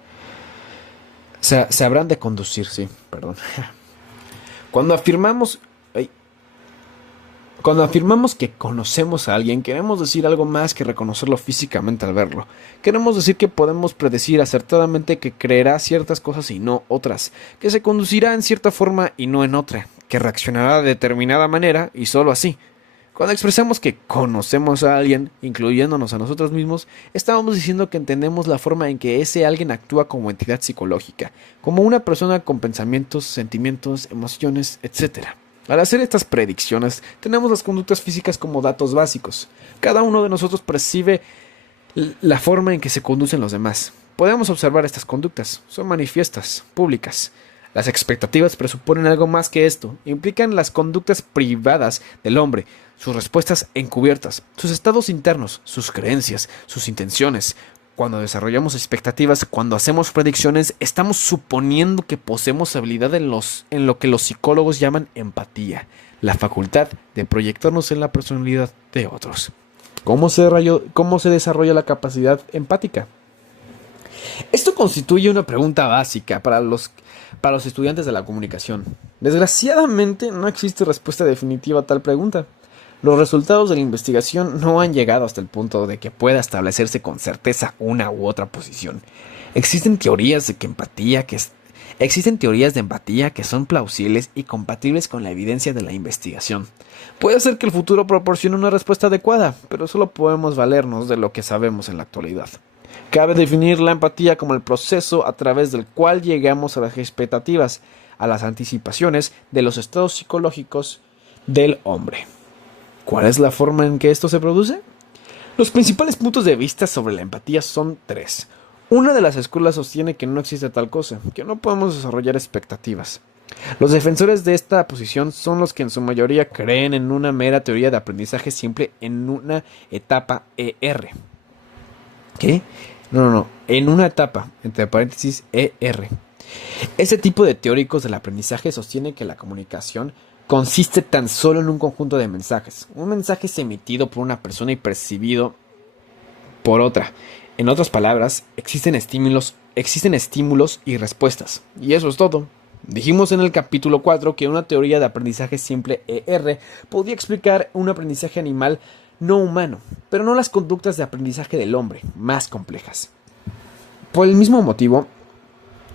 Se habrán de conducir, sí, perdón. Cuando afirmamos que conocemos a alguien, queremos decir algo más que reconocerlo físicamente al verlo. Queremos decir que podemos predecir acertadamente que creerá ciertas cosas y no otras, que se conducirá en cierta forma y no en otra, que reaccionará de determinada manera y solo así. Cuando expresamos que conocemos a alguien, incluyéndonos a nosotros mismos, estamos diciendo que entendemos la forma en que ese alguien actúa como entidad psicológica, como una persona con pensamientos, sentimientos, emociones, etc. Al hacer estas predicciones, tenemos las conductas físicas como datos básicos. Cada uno de nosotros percibe la forma en que se conducen los demás. Podemos observar estas conductas, son manifiestas, públicas. Las expectativas presuponen algo más que esto, implican las conductas privadas del hombre, sus respuestas encubiertas, sus estados internos, sus creencias, sus intenciones. Cuando desarrollamos expectativas, cuando hacemos predicciones, estamos suponiendo que poseemos habilidad en lo que los psicólogos llaman empatía, la facultad de proyectarnos en la personalidad de otros. ¿Cómo se desarrolla la capacidad empática? Esto constituye una pregunta básica para los estudiantes de la comunicación. Desgraciadamente, no existe respuesta definitiva a tal pregunta. Los resultados de la investigación no han llegado hasta el punto de que pueda establecerse con certeza una u otra posición. Existen teorías de empatía que son plausibles y compatibles con la evidencia de la investigación. Puede ser que el futuro proporcione una respuesta adecuada, pero solo podemos valernos de lo que sabemos en la actualidad. Cabe definir la empatía como el proceso a través del cual llegamos a las expectativas, a las anticipaciones de los estados psicológicos del hombre. ¿Cuál es la forma en que esto se produce? Los principales puntos de vista sobre la empatía son 3. Una de las escuelas sostiene que no existe tal cosa, que no podemos desarrollar expectativas. Los defensores de esta posición son los que en su mayoría creen en una mera teoría de aprendizaje simple en una etapa ER. ¿Qué? No, en una etapa, entre paréntesis, ER. Este tipo de teóricos del aprendizaje sostiene que la comunicación consiste tan solo en un conjunto de mensajes. Un mensaje es emitido por una persona y percibido por otra. En otras palabras, existen estímulos y respuestas. Y eso es todo. Dijimos en el capítulo 4 que una teoría de aprendizaje simple ER podía explicar un aprendizaje animal no humano, pero no las conductas de aprendizaje del hombre, más complejas. Por el mismo motivo,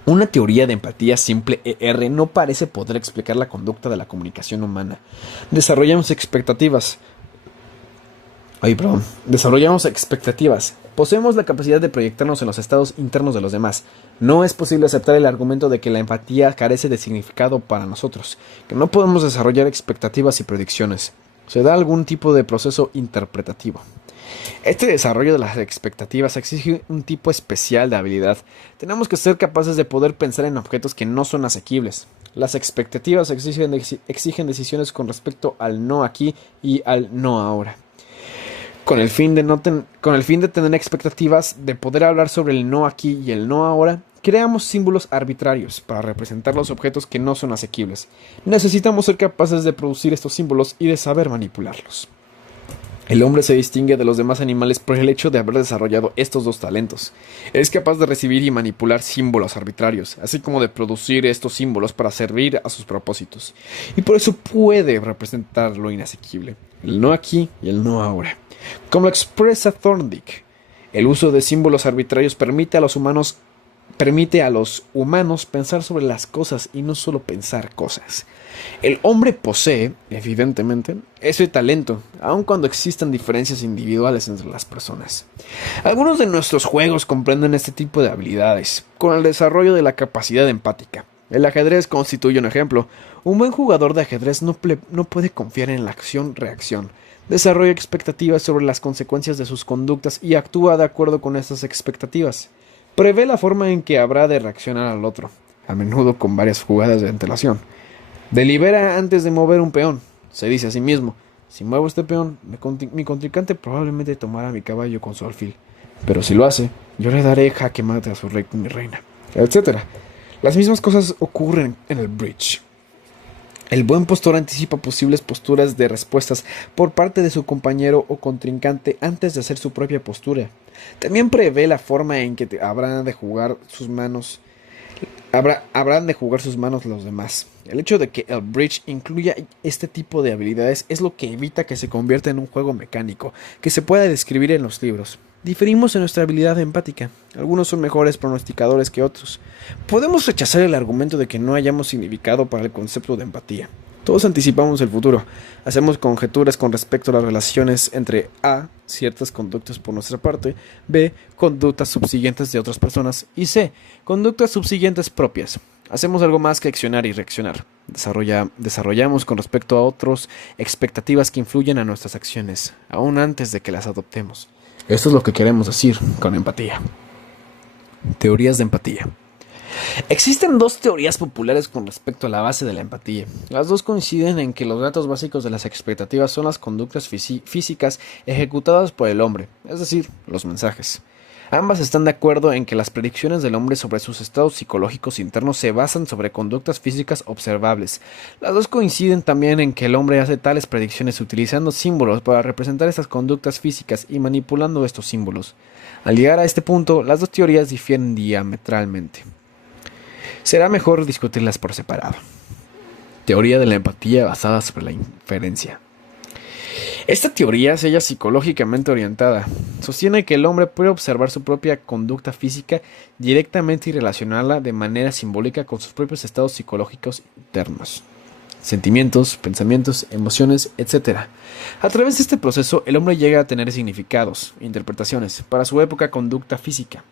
una teoría de empatía simple ER no parece poder explicar la conducta de la comunicación humana. Desarrollamos expectativas. Poseemos la capacidad de proyectarnos en los estados internos de los demás. No es posible aceptar el argumento de que la empatía carece de significado para nosotros, que no podemos desarrollar expectativas y predicciones. Se da algún tipo de proceso interpretativo. Este desarrollo de las expectativas exige un tipo especial de habilidad. Tenemos que ser capaces de poder pensar en objetos que no son asequibles. Las expectativas exigen decisiones con respecto al no aquí y al no ahora. Con el fin de tener expectativas de poder hablar sobre el no aquí y el no ahora, creamos símbolos arbitrarios para representar los objetos que no son asequibles. Necesitamos ser capaces de producir estos símbolos y de saber manipularlos. El hombre se distingue de los demás animales por el hecho de haber desarrollado estos 2 talentos. Es capaz de recibir y manipular símbolos arbitrarios, así como de producir estos símbolos para servir a sus propósitos. Y por eso puede representar lo inasequible, el no aquí y el no ahora. Como lo expresa Thorndike, el uso de símbolos arbitrarios permite a los humanos pensar sobre las cosas y no solo pensar cosas. El hombre posee, evidentemente, ese talento, aun cuando existan diferencias individuales entre las personas. Algunos de nuestros juegos comprenden este tipo de habilidades, con el desarrollo de la capacidad empática. El ajedrez constituye un ejemplo. Un buen jugador de ajedrez no puede confiar en la acción-reacción. Desarrolla expectativas sobre las consecuencias de sus conductas y actúa de acuerdo con estas expectativas. Prevé la forma en que habrá de reaccionar al otro, a menudo con varias jugadas de antelación. Delibera antes de mover un peón. Se dice a sí mismo: si muevo este peón, mi contrincante probablemente tomará mi caballo con su alfil. Pero si lo hace, yo le daré jaque mate a su rey con mi reina, etc. Las mismas cosas ocurren en el bridge. El buen postor anticipa posibles posturas de respuestas por parte de su compañero o contrincante antes de hacer su propia postura. También prevé la forma en que habrán de jugar sus manos los demás. El hecho de que el bridge incluya este tipo de habilidades es lo que evita que se convierta en un juego mecánico que se pueda describir en los libros. Diferimos en nuestra habilidad empática. Algunos son mejores pronosticadores que otros. Podemos rechazar el argumento de que no hayamos significado para el concepto de empatía. Todos anticipamos el futuro. Hacemos conjeturas con respecto a las relaciones entre A, ciertas conductas por nuestra parte, B, conductas subsiguientes de otras personas, y C, conductas subsiguientes propias. Hacemos algo más que accionar y reaccionar. Desarrollamos con respecto a otros expectativas que influyen a nuestras acciones, aún antes de que las adoptemos. Esto es lo que queremos decir con empatía. Teorías de empatía. Existen dos teorías populares con respecto a la base de la empatía. Las dos coinciden en que los datos básicos de las expectativas son las conductas físicas ejecutadas por el hombre, es decir, los mensajes. Ambas están de acuerdo en que las predicciones del hombre sobre sus estados psicológicos internos se basan sobre conductas físicas observables. Las dos coinciden también en que el hombre hace tales predicciones utilizando símbolos para representar esas conductas físicas y manipulando estos símbolos. Al llegar a este punto, las dos teorías difieren diametralmente. Será mejor discutirlas por separado. Teoría de la empatía basada sobre la inferencia. Esta teoría se halla psicológicamente orientada. Sostiene que el hombre puede observar su propia conducta física directamente y relacionarla de manera simbólica con sus propios estados psicológicos internos. Sentimientos, pensamientos, emociones, etc. A través de este proceso, el hombre llega a tener significados, interpretaciones, para su propia conducta física.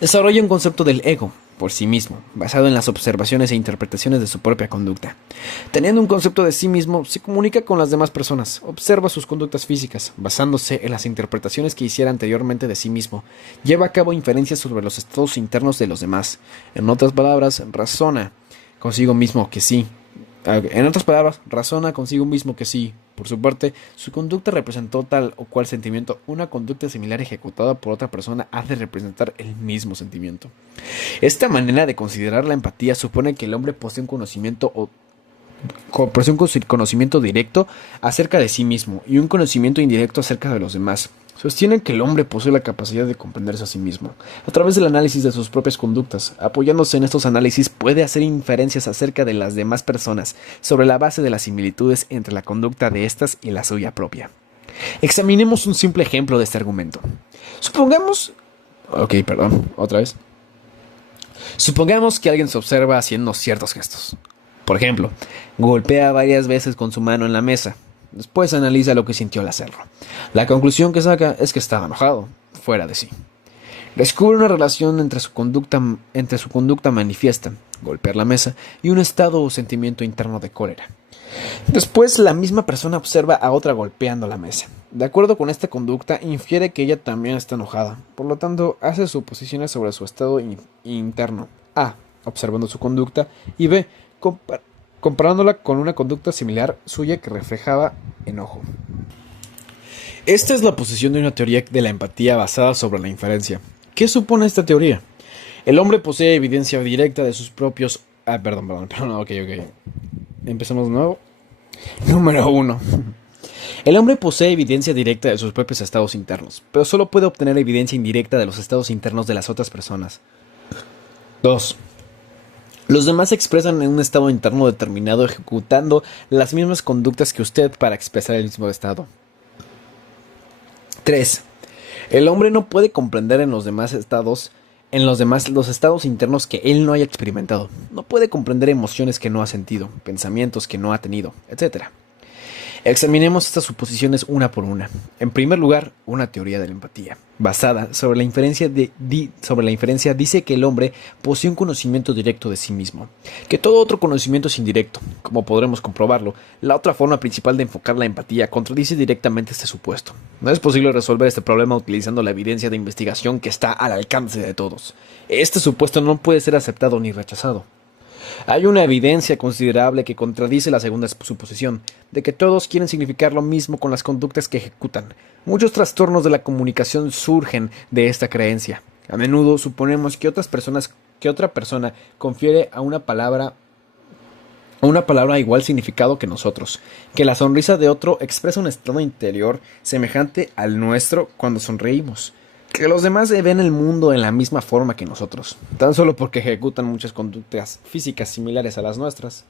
Desarrolla un concepto del ego, por sí mismo, basado en las observaciones e interpretaciones de su propia conducta. Teniendo un concepto de sí mismo, se comunica con las demás personas, observa sus conductas físicas, basándose en las interpretaciones que hiciera anteriormente de sí mismo, lleva a cabo inferencias sobre los estados internos de los demás. En otras palabras, razona consigo mismo que sí. Razona consigo mismo que sí. Por su parte, su conducta representó tal o cual sentimiento. Una conducta similar ejecutada por otra persona ha de representar el mismo sentimiento. Esta manera de considerar la empatía supone que el hombre posee un conocimiento directo acerca de sí mismo y un conocimiento indirecto acerca de los demás. Sostienen que el hombre posee la capacidad de comprenderse a sí mismo. A través del análisis de sus propias conductas, apoyándose en estos análisis, puede hacer inferencias acerca de las demás personas sobre la base de las similitudes entre la conducta de éstas y la suya propia. Examinemos un simple ejemplo de este argumento. Supongamos que alguien se observa haciendo ciertos gestos. Por ejemplo, golpea varias veces con su mano en la mesa. Después analiza lo que sintió al hacerlo. La conclusión que saca es que estaba enojado, fuera de sí. Descubre una relación entre su conducta manifiesta, golpear la mesa, y un estado o sentimiento interno de cólera. Después, la misma persona observa a otra golpeando la mesa. De acuerdo con esta conducta, infiere que ella también está enojada. Por lo tanto, hace suposiciones sobre su estado interno. A. Observando su conducta. Y B. Comparándola con una conducta similar suya que reflejaba enojo. Esta es la posición de una teoría de la empatía basada sobre la inferencia. ¿Qué supone esta teoría? El hombre posee evidencia directa de sus propios... Empezamos de nuevo. Número 1. El hombre posee evidencia directa de sus propios estados internos, pero solo puede obtener evidencia indirecta de los estados internos de las otras personas. 2. Los demás se expresan en un estado interno determinado ejecutando las mismas conductas que usted para expresar el mismo estado. 3. El hombre no puede comprender los estados internos que él no haya experimentado. No puede comprender emociones que no ha sentido, pensamientos que no ha tenido, etc. Examinemos estas suposiciones una por una. En primer lugar, una teoría de la empatía, basada sobre la inferencia dice que el hombre posee un conocimiento directo de sí mismo, que todo otro conocimiento es indirecto. Como podremos comprobarlo, la otra forma principal de enfocar la empatía contradice directamente este supuesto. No es posible resolver este problema utilizando la evidencia de investigación que está al alcance de todos. Este supuesto no puede ser aceptado ni rechazado. Hay una evidencia considerable que contradice la segunda suposición, de que todos quieren significar lo mismo con las conductas que ejecutan. Muchos trastornos de la comunicación surgen de esta creencia. A menudo suponemos que otra persona confiere a una palabra igual significado que nosotros, que la sonrisa de otro expresa un estado interior semejante al nuestro cuando sonreímos, que los demás ven el mundo en la misma forma que nosotros, tan solo porque ejecutan muchas conductas físicas similares a las nuestras.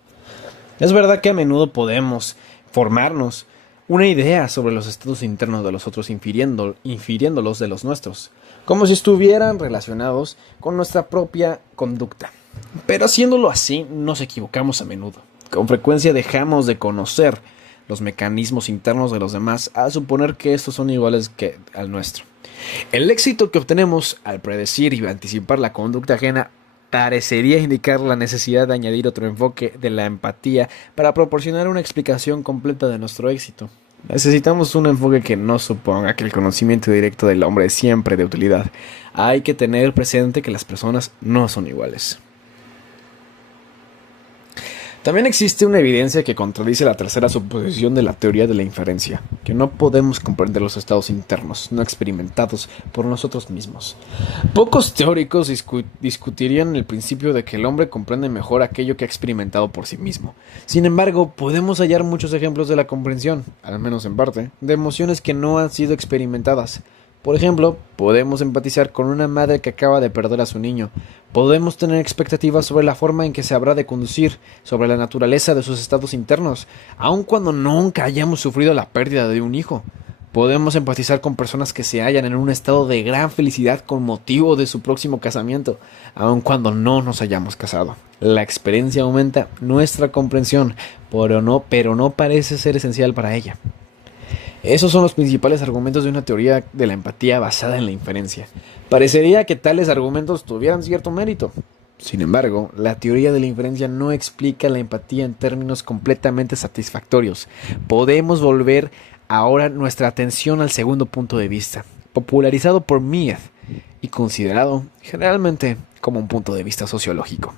Es verdad que a menudo podemos formarnos una idea sobre los estados internos de los otros infiriéndolos de los nuestros, como si estuvieran relacionados con nuestra propia conducta. Pero haciéndolo así, nos equivocamos a menudo. Con frecuencia dejamos de conocer los mecanismos internos de los demás al suponer que estos son iguales que al nuestro. El éxito que obtenemos al predecir y anticipar la conducta ajena parecería indicar la necesidad de añadir otro enfoque de la empatía para proporcionar una explicación completa de nuestro éxito. Necesitamos un enfoque que no suponga que el conocimiento directo del hombre es siempre de utilidad. Hay que tener presente que las personas no son iguales. También existe una evidencia que contradice la tercera suposición de la teoría de la inferencia, que no podemos comprender los estados internos no experimentados por nosotros mismos. Pocos teóricos discutirían el principio de que el hombre comprende mejor aquello que ha experimentado por sí mismo. Sin embargo, podemos hallar muchos ejemplos de la comprensión, al menos en parte, de emociones que no han sido experimentadas. Por ejemplo, podemos empatizar con una madre que acaba de perder a su niño. Podemos tener expectativas sobre la forma en que se habrá de conducir, sobre la naturaleza de sus estados internos, aun cuando nunca hayamos sufrido la pérdida de un hijo. Podemos empatizar con personas que se hallan en un estado de gran felicidad con motivo de su próximo casamiento, aun cuando no nos hayamos casado. La experiencia aumenta nuestra comprensión, pero no parece ser esencial para ella. Esos son los principales argumentos de una teoría de la empatía basada en la inferencia. Parecería que tales argumentos tuvieran cierto mérito. Sin embargo, la teoría de la inferencia no explica la empatía en términos completamente satisfactorios. Podemos volver ahora nuestra atención al segundo punto de vista, popularizado por Mead y considerado generalmente como un punto de vista sociológico.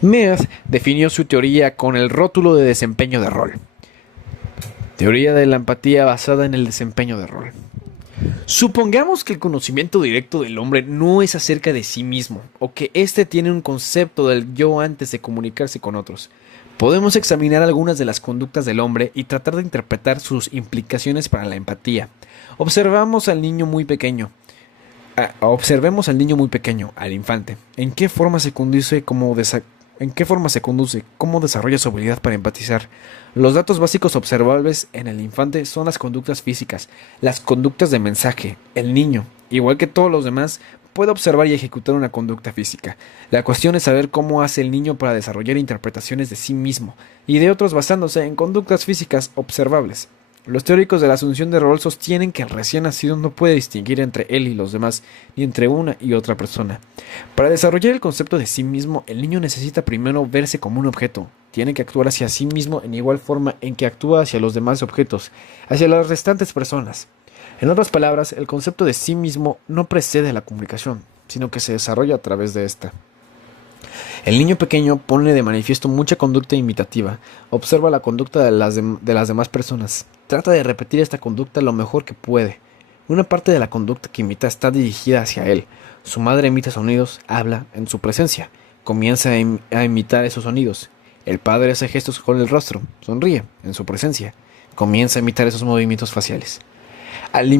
Mead definió su teoría con el rótulo de desempeño de rol. Teoría de la empatía basada en el desempeño de rol. Supongamos que el conocimiento directo del hombre no es acerca de sí mismo, o que éste tiene un concepto del yo antes de comunicarse con otros. Podemos examinar algunas de las conductas del hombre y tratar de interpretar sus implicaciones para la empatía. Observemos al niño muy pequeño, al infante. ¿En qué forma se conduce? ¿Cómo desarrolla su habilidad para empatizar? Los datos básicos observables en el infante son las conductas físicas, las conductas de mensaje. El niño, igual que todos los demás, puede observar y ejecutar una conducta física. La cuestión es saber cómo hace el niño para desarrollar interpretaciones de sí mismo y de otros basándose en conductas físicas observables. Los teóricos de la asunción de rol sostienen que el recién nacido no puede distinguir entre él y los demás, ni entre una y otra persona. Para desarrollar el concepto de sí mismo, el niño necesita primero verse como un objeto. Tiene que actuar hacia sí mismo en igual forma en que actúa hacia los demás objetos, hacia las restantes personas. En otras palabras, el concepto de sí mismo no precede la comunicación, sino que se desarrolla a través de esta. El niño pequeño pone de manifiesto mucha conducta imitativa, observa la conducta de las demás personas, trata de repetir esta conducta lo mejor que puede. Una parte de la conducta que imita está dirigida hacia él. Su madre emite sonidos, habla en su presencia, comienza a imitar esos sonidos. El padre hace gestos con el rostro, sonríe en su presencia, comienza a imitar esos movimientos faciales. Al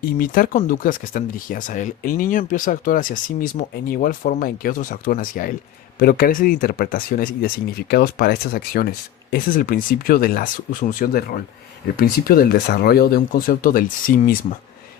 imitar conductas que están dirigidas a él, el niño empieza a actuar hacia sí mismo en igual forma en que otros actúan hacia él, pero carece de interpretaciones y de significados para estas acciones. Ese es el principio de la asunción del rol, el principio del desarrollo de un concepto del sí mismo.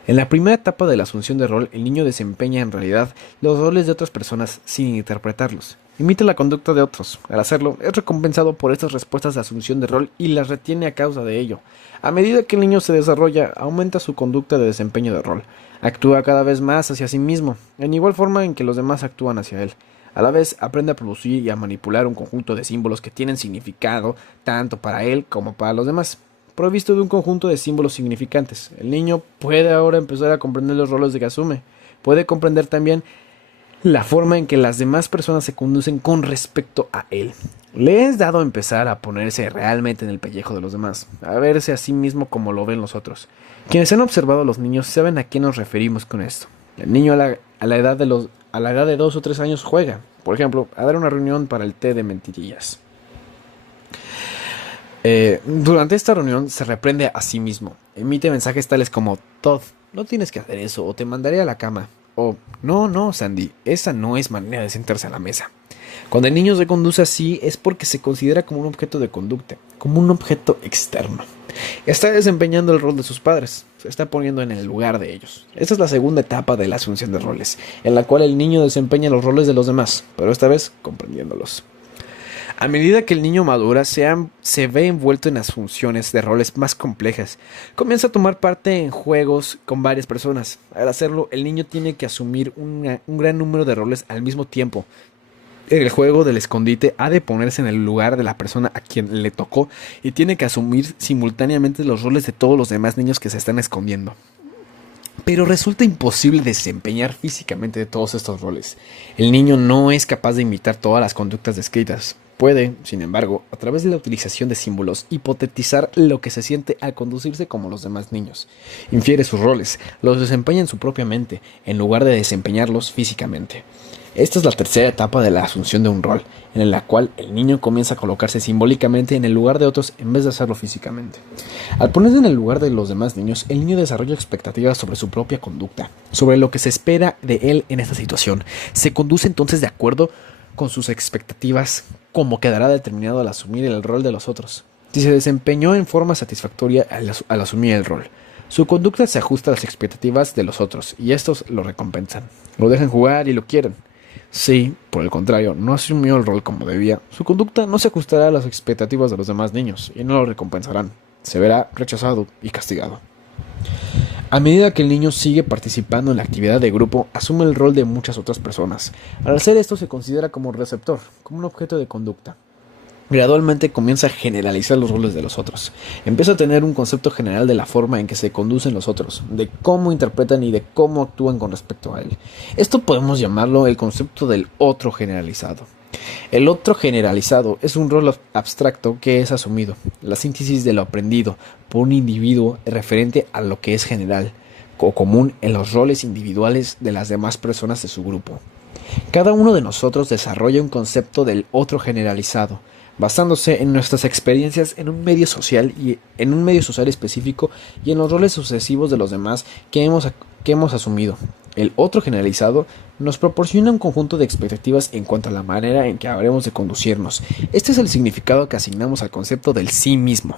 En la primera etapa de la asunción de rol, el niño desempeña en realidad los roles de otras personas sin interpretarlos. Imita la conducta de otros. Al hacerlo, es recompensado por estas respuestas de asunción de rol y las retiene a causa de ello. A medida que el niño se desarrolla, aumenta su conducta de desempeño de rol. Actúa cada vez más hacia sí mismo, en igual forma en que los demás actúan hacia él. A la vez, aprende a producir y a manipular un conjunto de símbolos que tienen significado tanto para él como para los demás. Provisto de un conjunto de símbolos significantes, el niño puede ahora empezar a comprender los roles que asume. Puede comprender también la forma en que las demás personas se conducen con respecto a él. Le es dado empezar a ponerse realmente en el pellejo de los demás, a verse a sí mismo como lo ven los otros. Quienes han observado a los niños saben a qué nos referimos con esto. El niño a la edad de 2 o 3 años juega, por ejemplo, a dar una reunión para el té de mentirillas. Durante esta reunión se reprende a sí mismo. Emite mensajes tales como: Todd, no tienes que hacer eso, o te mandaré a la cama. O: no, Sandy, esa no es manera de sentarse a la mesa. Cuando el niño se conduce así es porque se considera como un objeto de conducta, como un objeto externo. Está desempeñando el rol de sus padres, se está poniendo en el lugar de ellos. Esta es la segunda etapa de la asunción de roles, en la cual el niño desempeña los roles de los demás, pero esta vez comprendiéndolos. A medida que el niño madura, se ve envuelto en las funciones de roles más complejas. Comienza a tomar parte en juegos con varias personas. Al hacerlo, el niño tiene que asumir un gran número de roles al mismo tiempo. el juego del escondite ha de ponerse en el lugar de la persona a quien le tocó y tiene que asumir simultáneamente los roles de todos los demás niños que se están escondiendo. Pero resulta imposible desempeñar físicamente todos estos roles. El niño no es capaz de imitar todas las conductas descritas. Puede, sin embargo, a través de la utilización de símbolos, hipotetizar lo que se siente al conducirse como los demás niños. Infiere sus roles, los desempeña en su propia mente, en lugar de desempeñarlos físicamente. Esta es la tercera etapa de la asunción de un rol, en la cual el niño comienza a colocarse simbólicamente en el lugar de otros en vez de hacerlo físicamente. Al ponerse en el lugar de los demás niños, el niño desarrolla expectativas sobre su propia conducta, sobre lo que se espera de él en esta situación. Se conduce entonces de acuerdo con sus expectativas, como quedará determinado al asumir el rol de los otros. Si se desempeñó en forma satisfactoria al asumir el rol, su conducta se ajusta a las expectativas de los otros, y estos lo recompensan, lo dejan jugar y lo quieren. Si, por el contrario, no asumió el rol como debía, su conducta no se ajustará a las expectativas de los demás niños y no lo recompensarán. Se verá rechazado y castigado. A medida que el niño sigue participando en la actividad de grupo, asume el rol de muchas otras personas. Al hacer esto se considera como receptor, como un objeto de conducta. Gradualmente comienza a generalizar los roles de los otros. Empieza a tener un concepto general de la forma en que se conducen los otros, de cómo interpretan y de cómo actúan con respecto a él. Esto podemos llamarlo el concepto del otro generalizado. El otro generalizado es un rol abstracto que es asumido, la síntesis de lo aprendido por un individuo referente a lo que es general o común en los roles individuales de las demás personas de su grupo. Cada uno de nosotros desarrolla un concepto del otro generalizado, basándose en nuestras experiencias en un medio social específico y en los roles sucesivos de los demás que hemos asumido. El otro generalizado nos proporciona un conjunto de expectativas en cuanto a la manera en que habremos de conducirnos. Este es el significado que asignamos al concepto del sí mismo.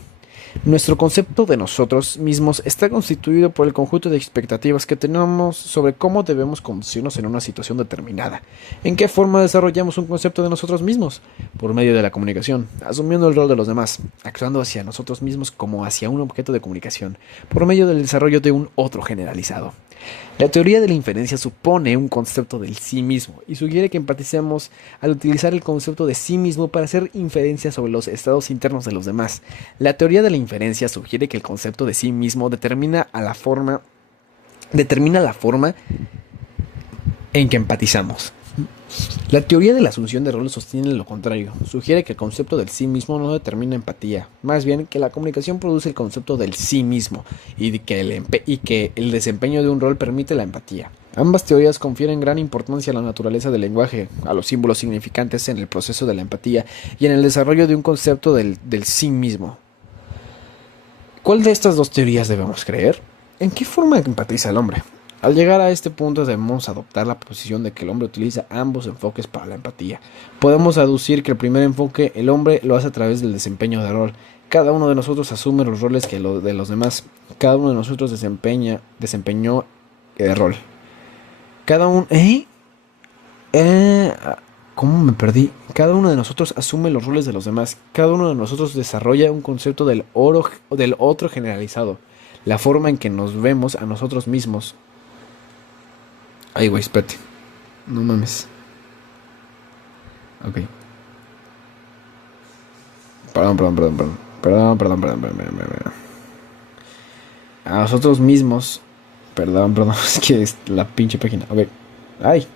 Nuestro concepto de nosotros mismos está constituido por el conjunto de expectativas que tenemos sobre cómo debemos conducirnos en una situación determinada. ¿En qué forma desarrollamos un concepto de nosotros mismos? Por medio de la comunicación, asumiendo el rol de los demás, actuando hacia nosotros mismos como hacia un objeto de comunicación, por medio del desarrollo de un otro generalizado. La teoría de la inferencia supone un concepto del sí mismo y sugiere que empaticemos al utilizar el concepto de sí mismo para hacer inferencias sobre los estados internos de los demás. La teoría de la inferencia sugiere que el concepto de sí mismo determina la forma en que empatizamos. La teoría de la asunción de roles sostiene lo contrario. Sugiere que el concepto del sí mismo no determina empatía, más bien que la comunicación produce el concepto del sí mismo y que el desempeño de un rol permite la empatía. Ambas teorías confieren gran importancia a la naturaleza del lenguaje, a los símbolos significantes en el proceso de la empatía y en el desarrollo de un concepto del sí mismo. ¿Cuál de estas dos teorías debemos creer? ¿En qué forma empatiza el hombre? Al llegar a este punto debemos adoptar la posición de que el hombre utiliza ambos enfoques para la empatía. Podemos aducir que el primer enfoque el hombre lo hace a través del desempeño de rol. Cada uno de nosotros asume los roles de los demás. Cada uno de nosotros desempeñó el rol. Cada uno... ¿Cómo me perdí? Cada uno de nosotros asume los roles de los demás. Cada uno de nosotros desarrolla un concepto del otro generalizado. La forma en que nos vemos a nosotros mismos. Ay, güey, espérate. No mames. Ok. Perdón. A nosotros mismos. Perdón. Es que es la pinche página. Ok. Ay.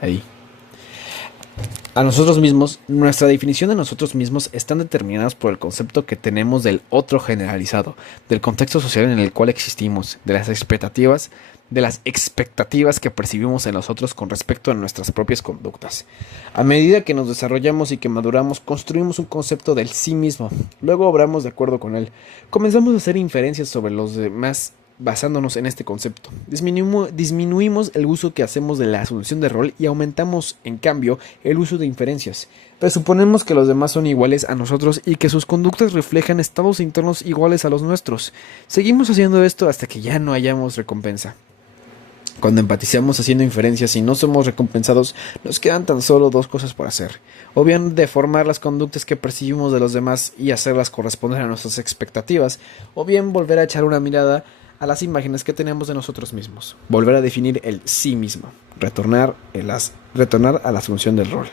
Ahí. A nosotros mismos, nuestra definición de nosotros mismos están determinadas por el concepto que tenemos del otro generalizado, del contexto social en el cual existimos, de las expectativas que percibimos en nosotros con respecto a nuestras propias conductas. A medida que nos desarrollamos y que maduramos, construimos un concepto del sí mismo, luego obramos de acuerdo con él, comenzamos a hacer inferencias sobre los demás basándonos en este concepto. Disminuimos el uso que hacemos de la asunción de rol y aumentamos, en cambio, el uso de inferencias. Presuponemos que los demás son iguales a nosotros y que sus conductas reflejan estados internos iguales a los nuestros. Seguimos haciendo esto hasta que ya no hayamos recompensa. Cuando empatizamos haciendo inferencias y no somos recompensados, nos quedan tan solo dos cosas por hacer. O bien deformar las conductas que percibimos de los demás y hacerlas corresponder a nuestras expectativas, o bien volver a echar una mirada a las imágenes que tenemos de nosotros mismos. Volver a definir el sí mismo. Retornar a la asunción del rol.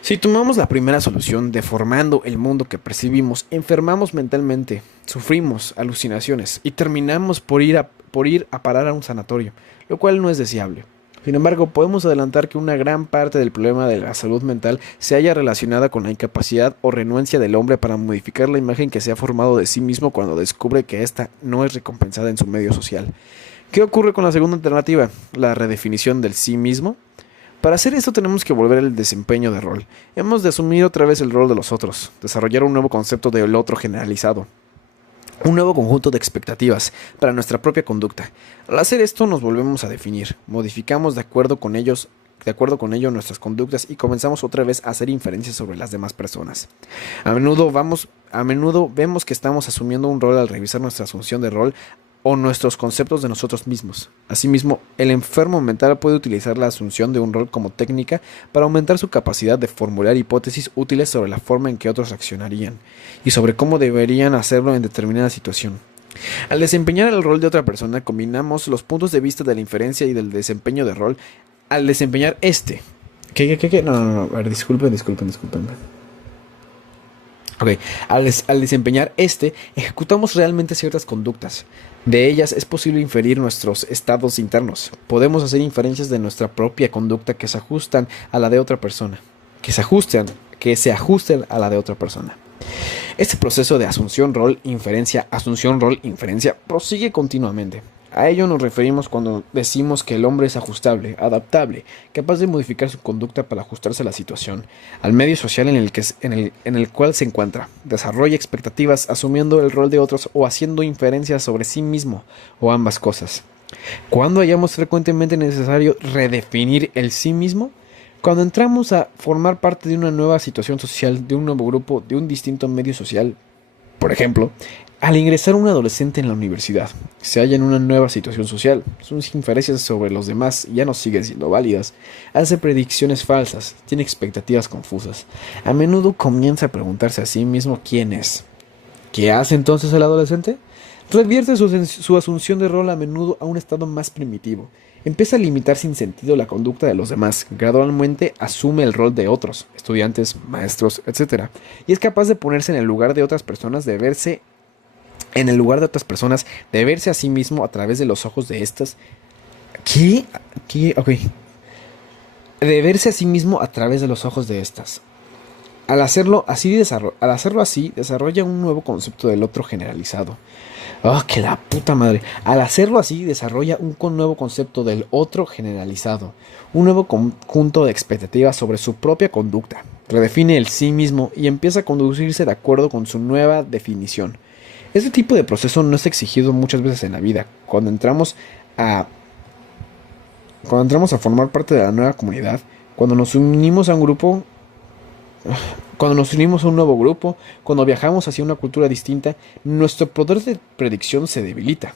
Si tomamos la primera solución, deformando el mundo que percibimos, enfermamos mentalmente, sufrimos alucinaciones y terminamos por ir a parar a un sanatorio, lo cual no es deseable. Sin embargo, podemos adelantar que una gran parte del problema de la salud mental se halla relacionada con la incapacidad o renuencia del hombre para modificar la imagen que se ha formado de sí mismo cuando descubre que ésta no es recompensada en su medio social. ¿Qué ocurre con la segunda alternativa? La redefinición del sí mismo. Para hacer esto tenemos que volver al desempeño de rol. Hemos de asumir otra vez el rol de los otros, desarrollar un nuevo concepto del otro generalizado, un nuevo conjunto de expectativas para nuestra propia conducta. Al hacer esto nos volvemos a definir, modificamos de acuerdo con ello nuestras conductas y comenzamos otra vez a hacer inferencias sobre las demás personas. A menudo vemos que estamos asumiendo un rol al revisar nuestra asunción de rol o nuestros conceptos de nosotros mismos. Asimismo, el enfermo mental puede utilizar la asunción de un rol como técnica para aumentar su capacidad de formular hipótesis útiles sobre la forma en que otros accionarían y sobre cómo deberían hacerlo en determinada situación. Al desempeñar el rol de otra persona, combinamos los puntos de vista de la inferencia y del desempeño de rol. Al desempeñar este... ¿Qué? No. A ver, disculpen. Ok, al desempeñar ejecutamos realmente ciertas conductas. De ellas es posible inferir nuestros estados internos. Podemos hacer inferencias de nuestra propia conducta que se ajustan a la de otra persona. Que se ajusten a la de otra persona. Este proceso de asunción-rol, inferencia, prosigue continuamente. A ello nos referimos cuando decimos que el hombre es ajustable, adaptable, capaz de modificar su conducta para ajustarse a la situación, al medio social en el cual se encuentra, desarrolla expectativas asumiendo el rol de otros o haciendo inferencias sobre sí mismo, o ambas cosas. ¿Cuándo hallamos frecuentemente necesario redefinir el sí mismo? Cuando entramos a formar parte de una nueva situación social, de un nuevo grupo, de un distinto medio social. Por ejemplo, al ingresar un adolescente en la universidad, se halla en una nueva situación social, sus inferencias sobre los demás ya no siguen siendo válidas, hace predicciones falsas, tiene expectativas confusas, a menudo comienza a preguntarse a sí mismo quién es. ¿Qué hace entonces el adolescente? Revierte su asunción de rol a menudo a un estado más primitivo, empieza a limitar sin sentido la conducta de los demás, gradualmente asume el rol de otros, estudiantes, maestros, etc. Y es capaz de ponerse en el lugar de otras personas, de verse a sí mismo a través de los ojos de estas. Ok. De verse a sí mismo a través de los ojos de estas. Al hacerlo así, desarrolla un nuevo concepto del otro generalizado. ¡Oh, que la puta madre! Al hacerlo así, desarrolla un nuevo concepto del otro generalizado. Un nuevo conjunto de expectativas sobre su propia conducta. Redefine el sí mismo y empieza a conducirse de acuerdo con su nueva definición. Este tipo de proceso no es exigido muchas veces en la vida. Cuando entramos a formar parte de la nueva comunidad, cuando nos unimos a un nuevo grupo, cuando viajamos hacia una cultura distinta, nuestro poder de predicción se debilita.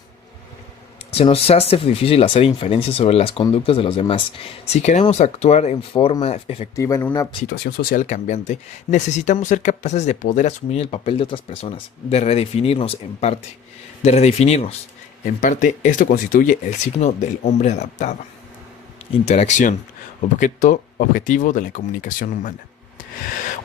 Se nos hace difícil hacer inferencias sobre las conductas de los demás. Si queremos actuar en forma efectiva en una situación social cambiante, necesitamos ser capaces de poder asumir el papel de otras personas, de redefinirnos en parte. Esto constituye el signo del hombre adaptado. Interacción, objetivo de la comunicación humana.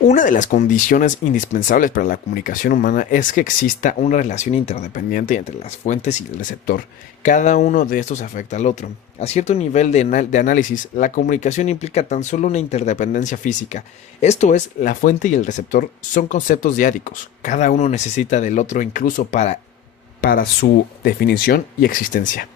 Una de las condiciones indispensables para la comunicación humana es que exista una relación interdependiente entre las fuentes y el receptor. Cada uno de estos afecta al otro. A cierto nivel de análisis, la comunicación implica tan solo una interdependencia física. Esto es, la fuente y el receptor son conceptos diádicos. Cada uno necesita del otro incluso para su definición y existencia.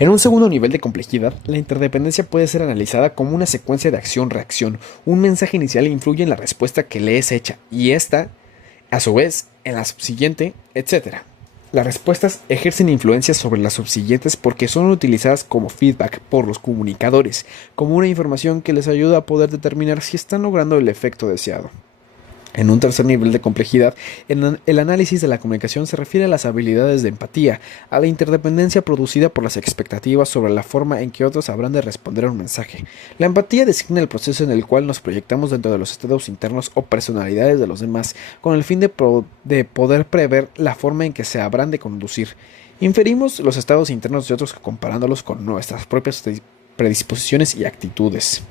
En un segundo nivel de complejidad, la interdependencia puede ser analizada como una secuencia de acción-reacción. Un mensaje inicial influye en la respuesta que le es hecha, y esta, a su vez, en la subsiguiente, etc. Las respuestas ejercen influencia sobre las subsiguientes porque son utilizadas como feedback por los comunicadores, como una información que les ayuda a poder determinar si están logrando el efecto deseado. En un tercer nivel de complejidad, el análisis de la comunicación se refiere a las habilidades de empatía, a la interdependencia producida por las expectativas sobre la forma en que otros habrán de responder a un mensaje. La empatía designa el proceso en el cual nos proyectamos dentro de los estados internos o personalidades de los demás, con el fin de poder prever la forma en que se habrán de conducir. Inferimos los estados internos de otros comparándolos con nuestras propias predisposiciones y actitudes.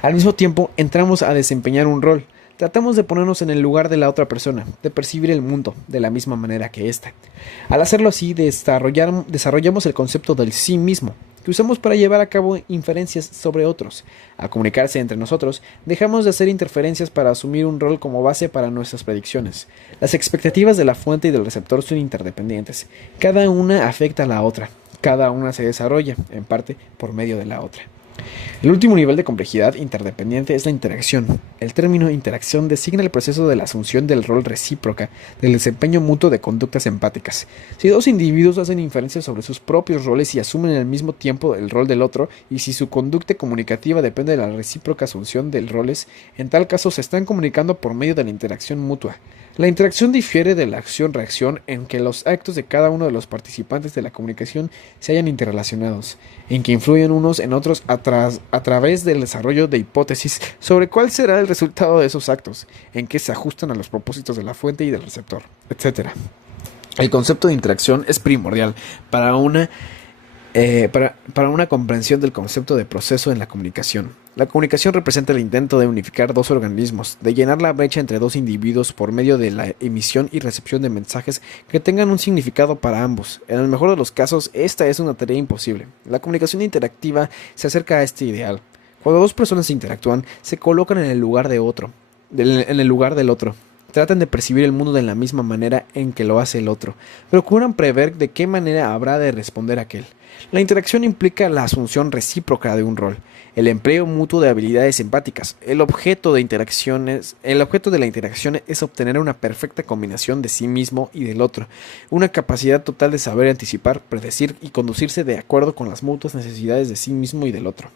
Al mismo tiempo, entramos a desempeñar un rol. Tratamos de ponernos en el lugar de la otra persona, de percibir el mundo de la misma manera que ésta. Al hacerlo así, desarrollamos el concepto del sí mismo, que usamos para llevar a cabo inferencias sobre otros. Al comunicarse entre nosotros, dejamos de hacer interferencias para asumir un rol como base para nuestras predicciones. Las expectativas de la fuente y del receptor son interdependientes. Cada una afecta a la otra. Cada una se desarrolla, en parte, por medio de la otra. El último nivel de complejidad interdependiente es la interacción. El término interacción designa el proceso de la asunción del rol recíproca, del desempeño mutuo de conductas empáticas. Si dos individuos hacen inferencias sobre sus propios roles y asumen al mismo tiempo el rol del otro, y si su conducta comunicativa depende de la recíproca asunción de roles, en tal caso se están comunicando por medio de la interacción mutua. La interacción difiere de la acción-reacción en que los actos de cada uno de los participantes de la comunicación se hayan interrelacionados, en que influyen unos en otros a través del desarrollo de hipótesis sobre cuál será el resultado de esos actos, en que se ajustan a los propósitos de la fuente y del receptor, etc. El concepto de interacción es primordial para una comprensión del concepto de proceso en la comunicación. La comunicación representa el intento de unificar dos organismos, de llenar la brecha entre dos individuos por medio de la emisión y recepción de mensajes que tengan un significado para ambos. En el mejor de los casos, esta es una tarea imposible. La comunicación interactiva se acerca a este ideal. Cuando dos personas interactúan, se colocan en el lugar del otro. Tratan de percibir el mundo de la misma manera en que lo hace el otro. Procuran prever de qué manera habrá de responder aquel. La interacción implica la asunción recíproca de un rol, el empleo mutuo de habilidades empáticas. El objeto de la interacción es obtener una perfecta combinación de sí mismo y del otro, una capacidad total de saber anticipar, predecir y conducirse de acuerdo con las mutuas necesidades de sí mismo y del otro.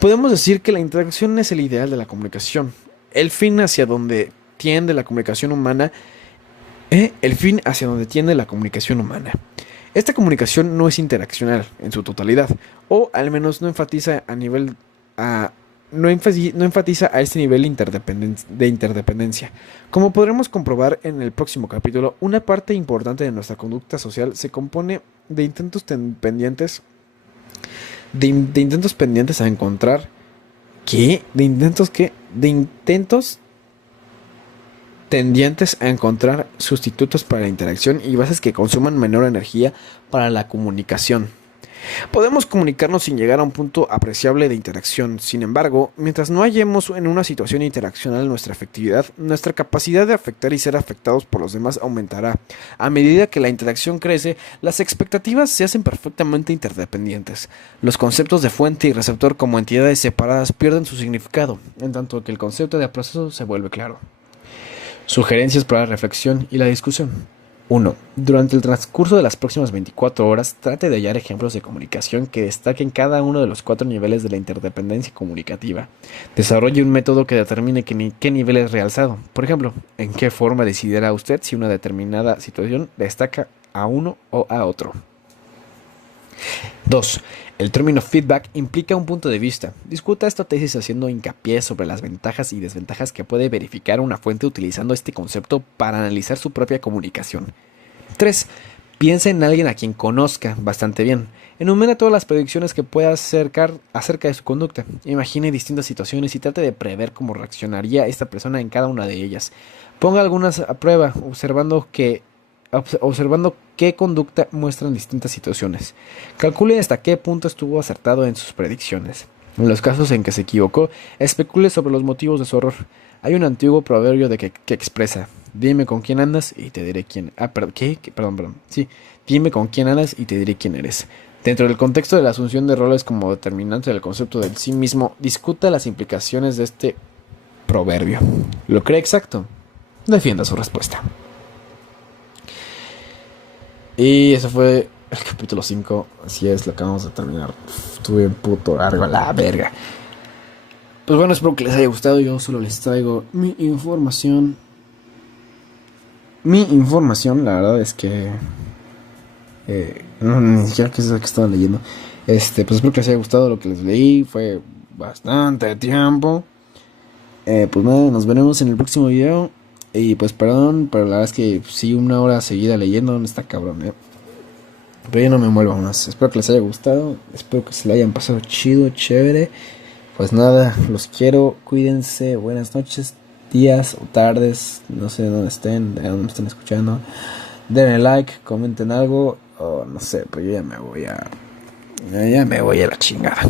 Podemos decir que la interacción es el ideal de la comunicación, el fin hacia donde tiende la comunicación humana. Esta comunicación no es interaccional en su totalidad, o al menos no enfatiza a este nivel de interdependencia. Como podremos comprobar en el próximo capítulo, una parte importante de nuestra conducta social se compone de intentos pendientes a encontrar tendientes a encontrar sustitutos para la interacción y bases que consuman menor energía para la comunicación. Podemos comunicarnos sin llegar a un punto apreciable de interacción. Sin embargo, mientras no hallemos en una situación interaccional nuestra efectividad, nuestra capacidad de afectar y ser afectados por los demás aumentará. A medida que la interacción crece, las expectativas se hacen perfectamente interdependientes. Los conceptos de fuente y receptor como entidades separadas pierden su significado, en tanto que el concepto de proceso se vuelve claro. Sugerencias para la reflexión y la discusión. 1. Durante el transcurso de las próximas 24 horas, trate de hallar ejemplos de comunicación que destaquen cada uno de los 4 niveles de la interdependencia comunicativa. Desarrolle un método que determine qué nivel es realzado. Por ejemplo, en qué forma decidirá usted si una determinada situación destaca a uno o a otro. 2. El término feedback implica un punto de vista. Discuta esta tesis haciendo hincapié sobre las ventajas y desventajas que puede verificar una fuente utilizando este concepto para analizar su propia comunicación. 3. Piensa en alguien a quien conozca bastante bien. Enumera todas las predicciones que pueda acerca de su conducta. Imagine distintas situaciones y trate de prever cómo reaccionaría esta persona en cada una de ellas. Ponga algunas a prueba, observando qué conducta muestran distintas situaciones. Calcule hasta qué punto estuvo acertado en sus predicciones. En los casos en que se equivocó, especule sobre los motivos de su error. Hay un antiguo proverbio que expresa: dime con quién andas y te diré quién. Dime con quién andas y te diré quién eres. Dentro del contexto de la asunción de roles como determinante del concepto del sí mismo, discuta las implicaciones de este proverbio. ¿Lo cree exacto? Defienda su respuesta. Y eso fue el capítulo 5. Así es, lo acabamos de terminar. Estuve en puto largo a la verga. Pues bueno, espero que les haya gustado. Yo solo les traigo mi información. La verdad es que no, ni siquiera qué es lo que estaba leyendo. Pues espero que les haya gustado lo que les leí. Fue bastante tiempo. Pues nada, nos veremos en el próximo video. Y pues perdón, pero la verdad es que sí, 1 hora seguida leyendo está cabrón, Pero yo no me muevo más. Espero que les haya gustado. Espero que se lo hayan pasado chido, chévere. Pues nada, los quiero. Cuídense. Buenas noches, días o tardes. No sé dónde estén, de dónde me estén escuchando. Denle like, comenten algo. O no sé, pues yo ya me voy a... Ya me voy a la chingada.